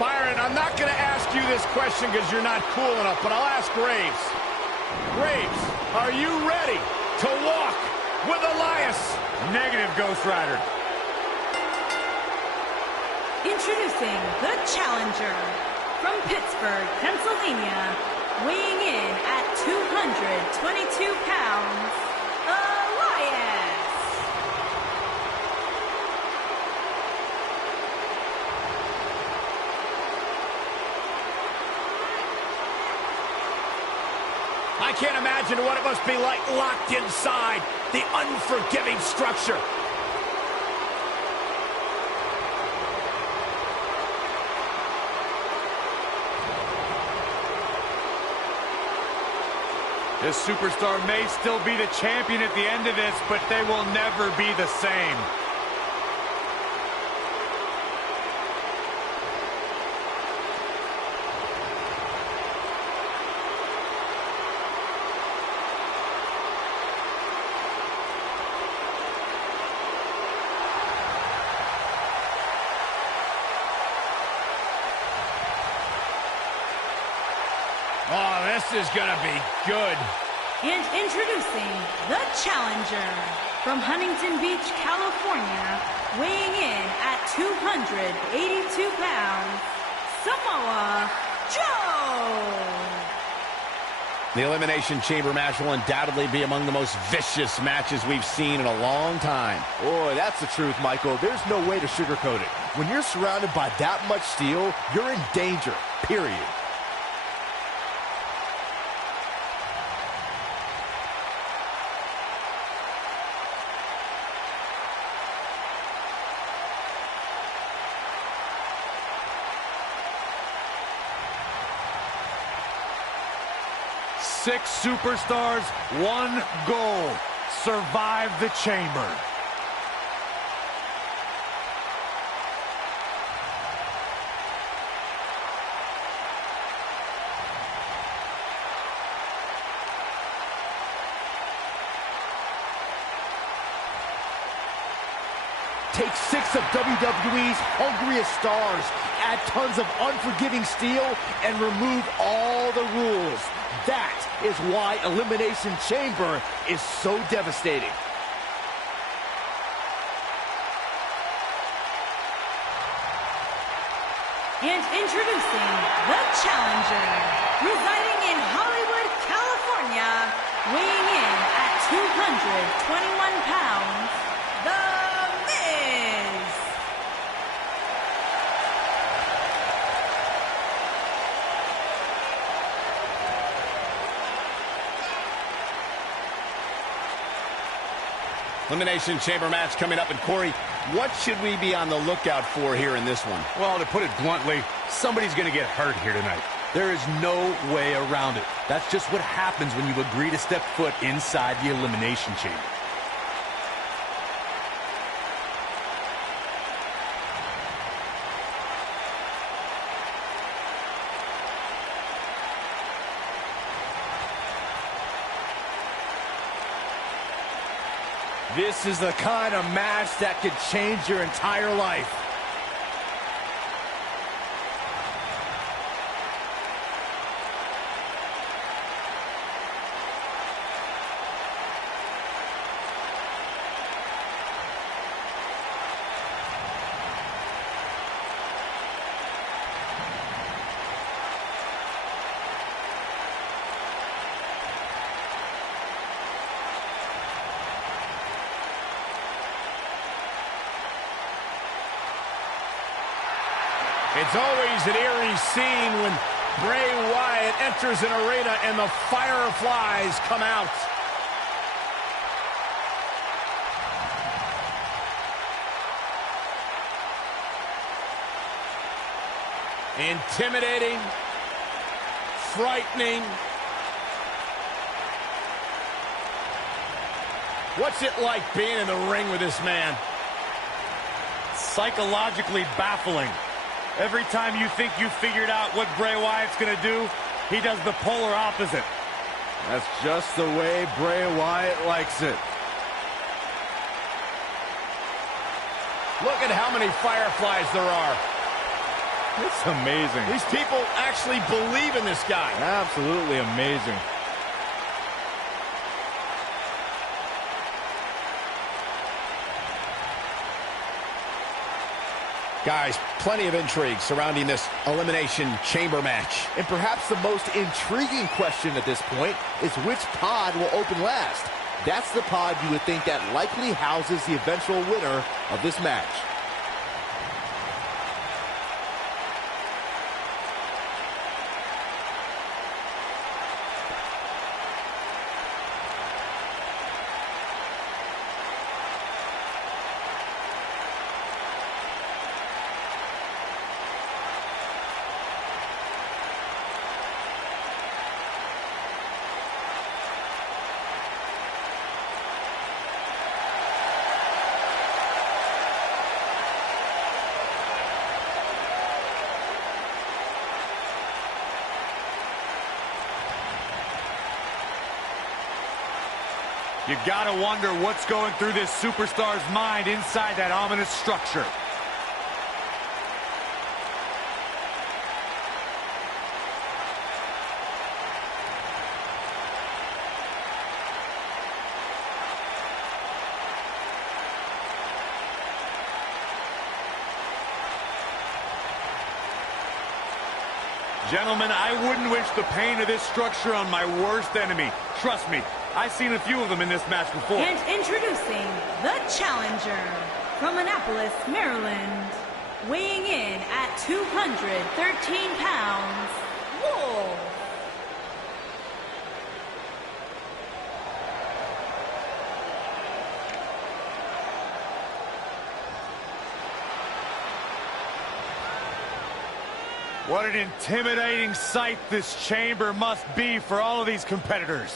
Byron, I'm not going to ask you this question because you're not cool enough, but I'll ask Graves. Graves, are you ready to walk with Elias? Negative, Ghost Rider. Introducing the challenger from Pittsburgh, Pennsylvania, weighing in at 222 pounds, Elias. I can't imagine what it must be like locked inside the unforgiving structure. This superstar may still be the champion at the end of this, but they will never be the same. Oh, this is gonna be good. And introducing the challenger from Huntington Beach, California, weighing in at 282 pounds, Samoa Joe. The Elimination Chamber match will undoubtedly be among the most vicious matches we've seen in a long time. Boy, that's the truth, Michael. There's no way to sugarcoat it. When you're surrounded by that much steel, you're in danger, period. Six superstars, one goal. Survive the chamber. Take 6 of WWE's hungriest stars, add tons of unforgiving steel, and remove all the rules. That is why Elimination Chamber is so devastating. And introducing the challenger, residing in Hollywood, California, weighing in at 221 pounds, The Miz. Elimination Chamber match coming up. And Corey, what should we be on the lookout for here in this one? Well, to put it bluntly, somebody's going to get hurt here tonight. There is no way around it. That's just what happens when you agree to step foot inside the Elimination Chamber. This is the kind of match that could change your entire life. It's always an eerie scene when Bray Wyatt enters an arena and the fireflies come out. Intimidating, frightening. What's it like being in the ring with this man? Psychologically baffling. Every time you think you figured out what Bray Wyatt's going to do, he does the polar opposite. That's just the way Bray Wyatt likes it. Look at how many fireflies there are. It's amazing. These people actually believe in this guy. Absolutely amazing. Guys, plenty of intrigue surrounding this Elimination Chamber match. And perhaps the most intriguing question at this point is which pod will open last. That's the pod you would think that likely houses the eventual winner of this match. You gotta wonder what's going through this superstar's mind inside that ominous structure. Gentlemen, I wouldn't wish the pain of this structure on my worst enemy. Trust me, I've seen a few of them in this match before. And introducing the challenger from Annapolis, Maryland, weighing in at 213 pounds, Wolf. What an intimidating sight this chamber must be for all of these competitors.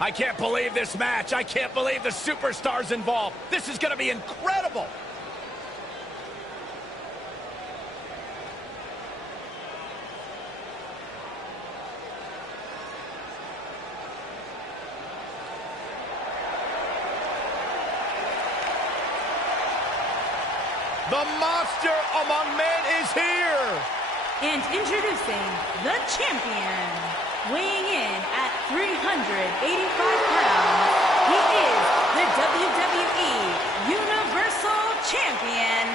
I can't believe this match. I can't believe the superstars involved. This is going to be incredible. The monster among men is here. And introducing the champion, weighing in at 385 pounds, he is the WWE Universal Champion,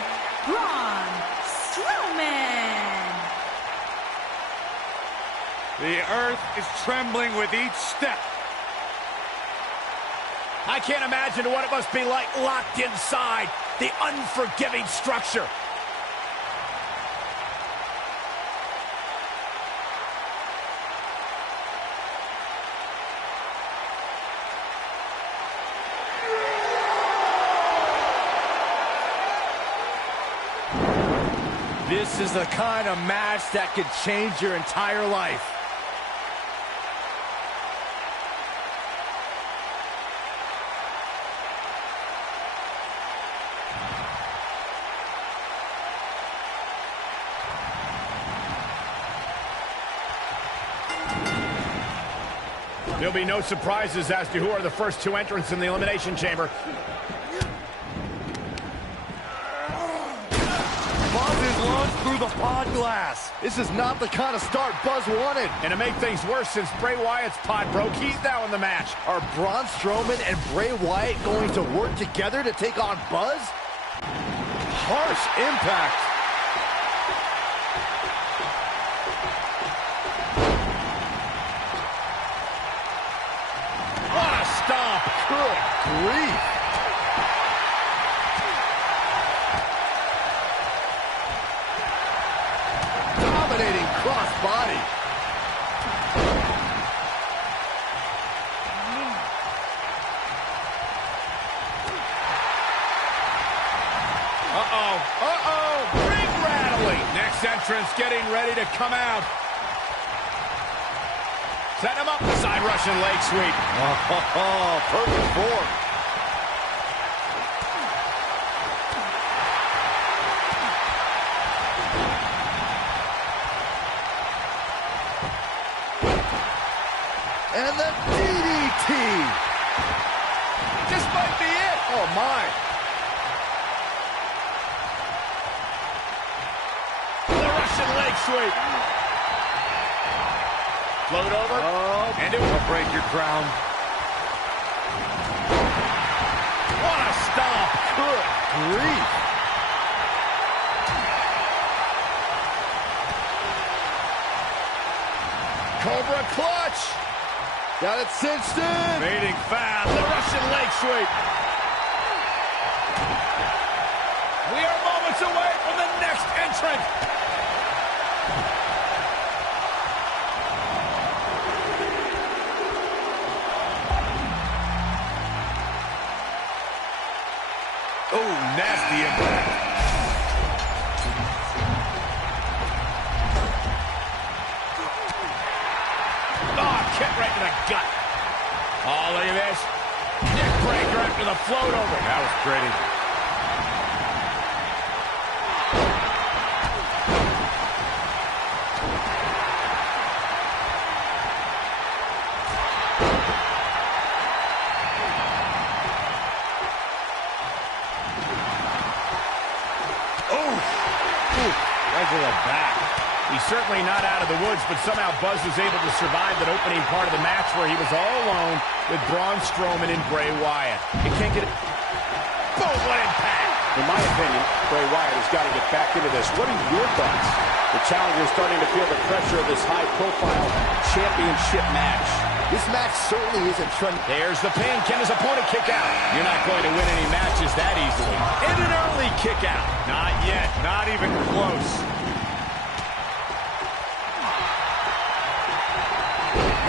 Braun Strowman. The earth is trembling with each step. I can't imagine what it must be like locked inside the unforgiving structure. This is the kind of match that could change your entire life. There'll be no surprises as to who are the first two entrants in the Elimination Chamber. Buzz is launched through the pod glass. This is not the kind of start Buzz wanted. And to make things worse, since Bray Wyatt's pod broke, he's now in the match. Are Braun Strowman and Bray Wyatt going to work together to take on Buzz? Harsh impact. What a stomp. Good grief. Dominating cross-body. Uh-oh. Uh-oh. Ring rattling. Next entrance getting ready to come out. Setting him up. Side Russian leg sweep. Oh, perfect form. And the DDT. This might be it. Oh, my. The Russian leg sweep. Float over. Oh, and it will break your crown. What a stomp. good grief. Cobra clutch. Got it cinched in. Fading fast. The Russian leg sweep. We are moments away from the next entrant. Oh, nasty impact. Oh, kick right to the gut. Oh, look at this. Neck breaker after the float over. That was pretty. Right to the back. He's certainly not out of the woods, but somehow Buzz was able to survive that opening part of the match where he was all alone with Braun Strowman and Bray Wyatt. He can't get it. Boom, what impact! In my opinion, Bray Wyatt has got to get back into this. What are your thoughts? The challenger is starting to feel the pressure of this high-profile championship match. This match certainly isn't trending. There's the pin. Can his opponent kick out? You're not going to win any matches that easily. And an early kick out. Not yet. Not even close.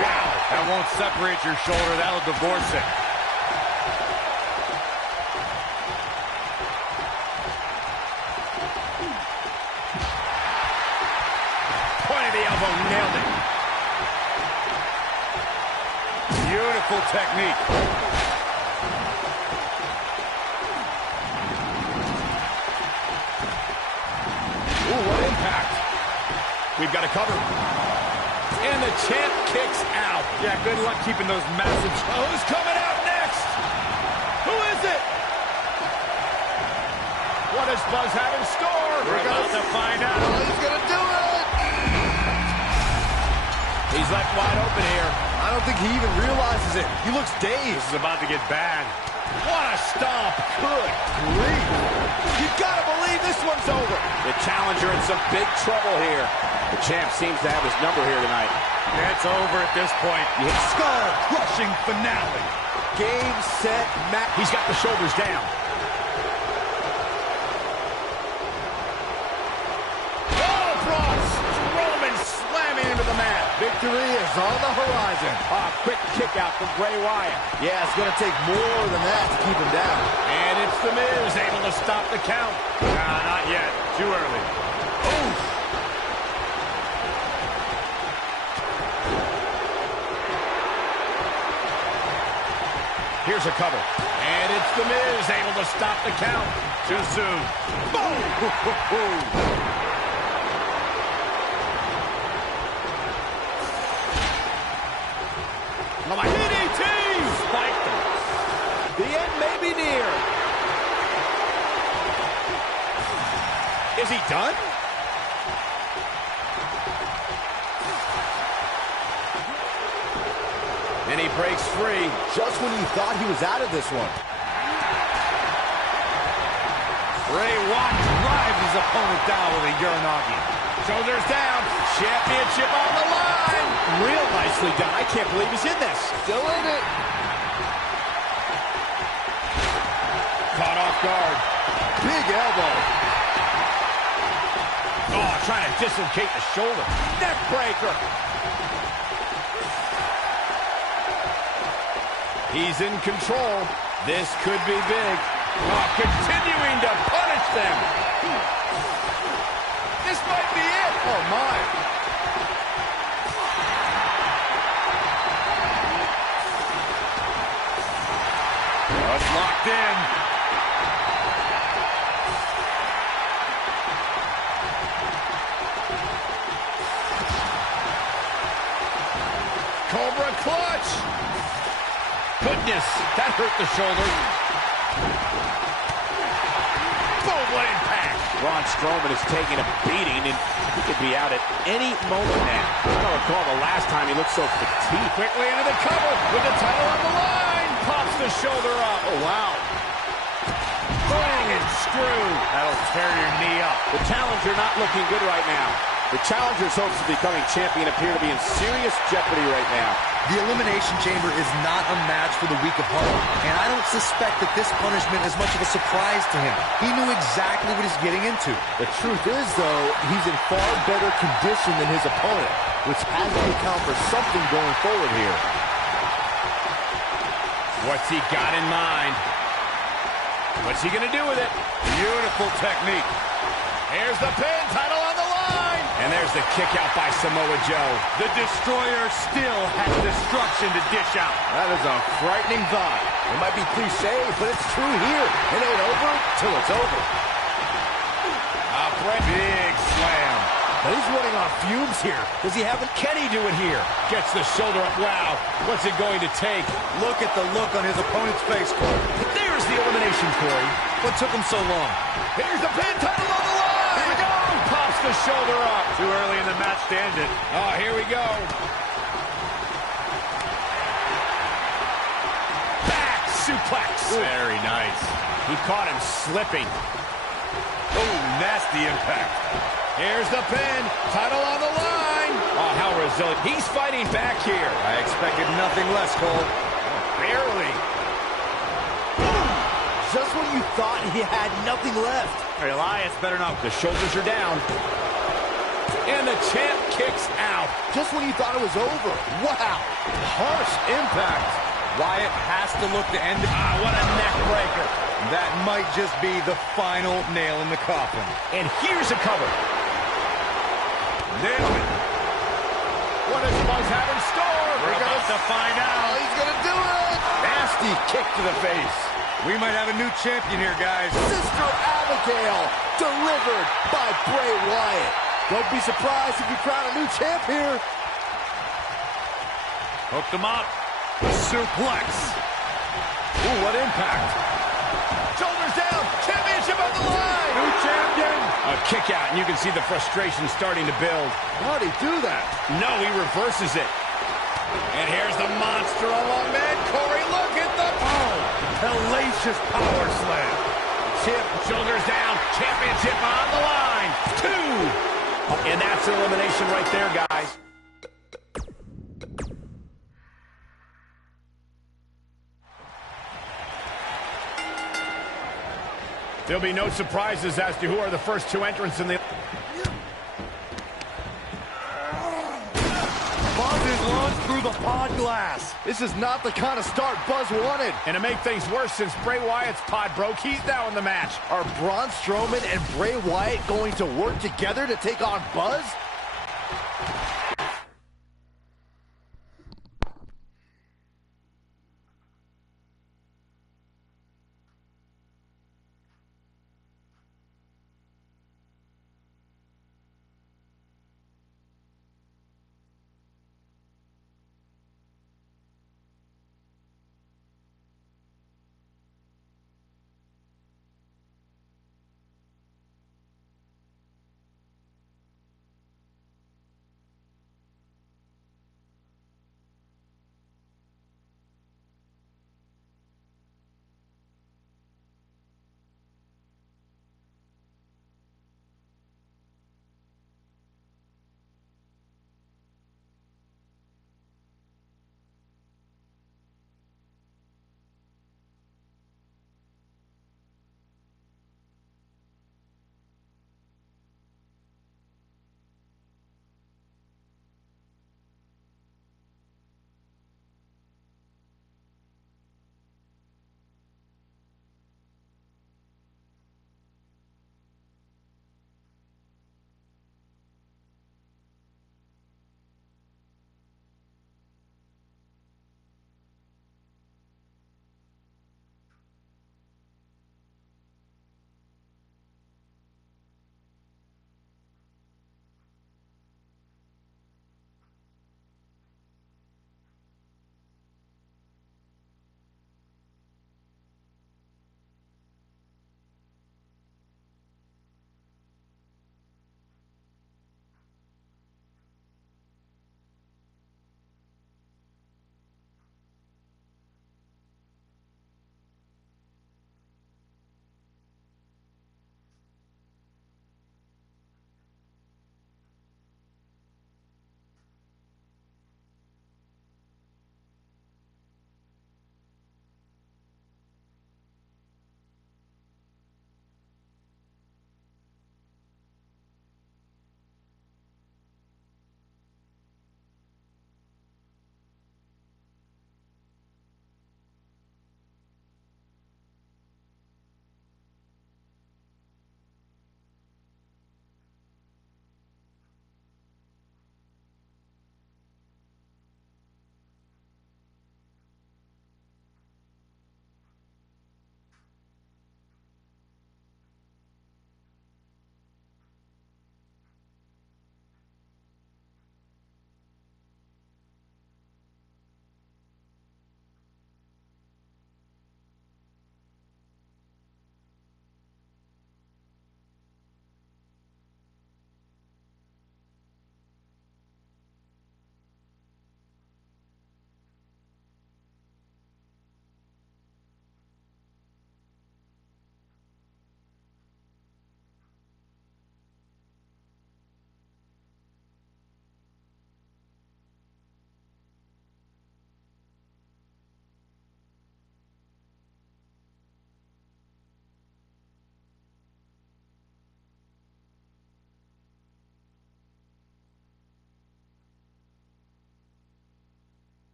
Wow. That won't separate your shoulder. That'll divorce it. Point of the elbow. Nailed it. Beautiful technique. Ooh, what impact. We've got a cover. And the champ kicks out. Yeah, good luck keeping those massive... Oh, who's coming out next? Who is it? What does Buzz have in store? We're about to find out. He's going to do it. He's left wide open here. I don't think he even realizes it. He looks dazed. This is about to get bad. What a stomp. Good grief. You gotta believe this one's over. The challenger in some big trouble here. The champ seems to have his number here tonight. It's over at this point. Skull-crushing finale. Game, set, match. He's got the shoulders down. Oh, Braun Strowman slamming into the mat. Victory is on the horizon. Quick kick out from Bray Wyatt. Yeah, it's going to take more than that to keep him down. And it's The Miz able to stop the count. Nah, not yet. Too early. Oof. Here's a cover. And it's The Miz able to stop the count. Too soon. Boom! DDT! Spiked him. The end may be near. Is he done? And he breaks free. Just when you thought he was out of this one. Bray Wyatt drives his opponent down with a Uranagi. Shoulders down. Championship on the line. Real nicely done. I can't believe he's in this. Still in it. Caught off guard. Big elbow. Oh, trying to dislocate the shoulder. Neck breaker. He's in control. This could be big. Oh, continuing to punish them. This might be it. Oh, my. Oh, it's locked in. Cobra clutch. Goodness, that hurt the shoulder. Boom, what impact. Braun Strowman is taking a beating, and he could be out at any moment now. I don't recall the last time he looked so fatigued. Quickly into the cover with the title on the line. Pops the shoulder up. Oh, wow. Bang and screw. That'll tear your knee up. The challenger not looking good right now. The challenger's hopes of becoming champion appear to be in serious jeopardy right now. The Elimination Chamber is not a match for the weak of heart, and I don't suspect that this punishment is much of a surprise to him. He knew exactly what he's getting into. The truth is, though, he's in far better condition than his opponent, which has to account for something going forward here. What's he got in mind? What's he going to do with it? Beautiful technique. Here's the pin, title on the line. And there's the kick out by Samoa Joe. The Destroyer still has destruction to dish out. That is a frightening thought. It might be cliche, but it's true here. It ain't over till it's over. Big slam. But he's running on fumes here. Does he have it? Can he do it here? Gets the shoulder up. Wow. What's it going to take? Look at the look on his opponent's face, Corey. There's the elimination, Corey. What took him so long? Here's the pin, title on the line. Here we go. Pops the shoulder up. Too early in the match to end it. Oh, here we go. Back suplex. Very nice. He caught him slipping. Oh, nasty impact. Here's the pin. Title on the line. Oh, how resilient. He's fighting back here. I expected nothing less, Cole. Barely. Just when you thought he had nothing left. Elias better not. The shoulders are down. And the champ kicks out. Just when you thought it was over. Wow. Harsh impact. Wyatt has to look to end it. Ah, what a neck breaker. That might just be the final nail in the coffin. And here's a cover. Nailed it. What does Buzz have in store? We're about to find out. He's going to do it. Nasty kick to the face. We might have a new champion here, guys. Sister Abigail, delivered by Bray Wyatt. Don't be surprised if you crown a new champ here. Hooked him up. Suplex. Ooh, what impact. Shoulders down. Championship on the line. New champion. A kick out, and you can see the frustration starting to build. How'd he do that? No, he reverses it. And here's the monster along man. Corey, look at the... Oh, Hellacious power slam. Chip, shoulders down. Championship on the line. 2. And that's an elimination right there, guys. There'll be no surprises as to who are the first 2 entrants in the... Buzz is launched through the pod glass. This is not the kind of start Buzz wanted. And to make things worse, since Bray Wyatt's pod broke, he's now in the match. Are Braun Strowman and Bray Wyatt going to work together to take on Buzz?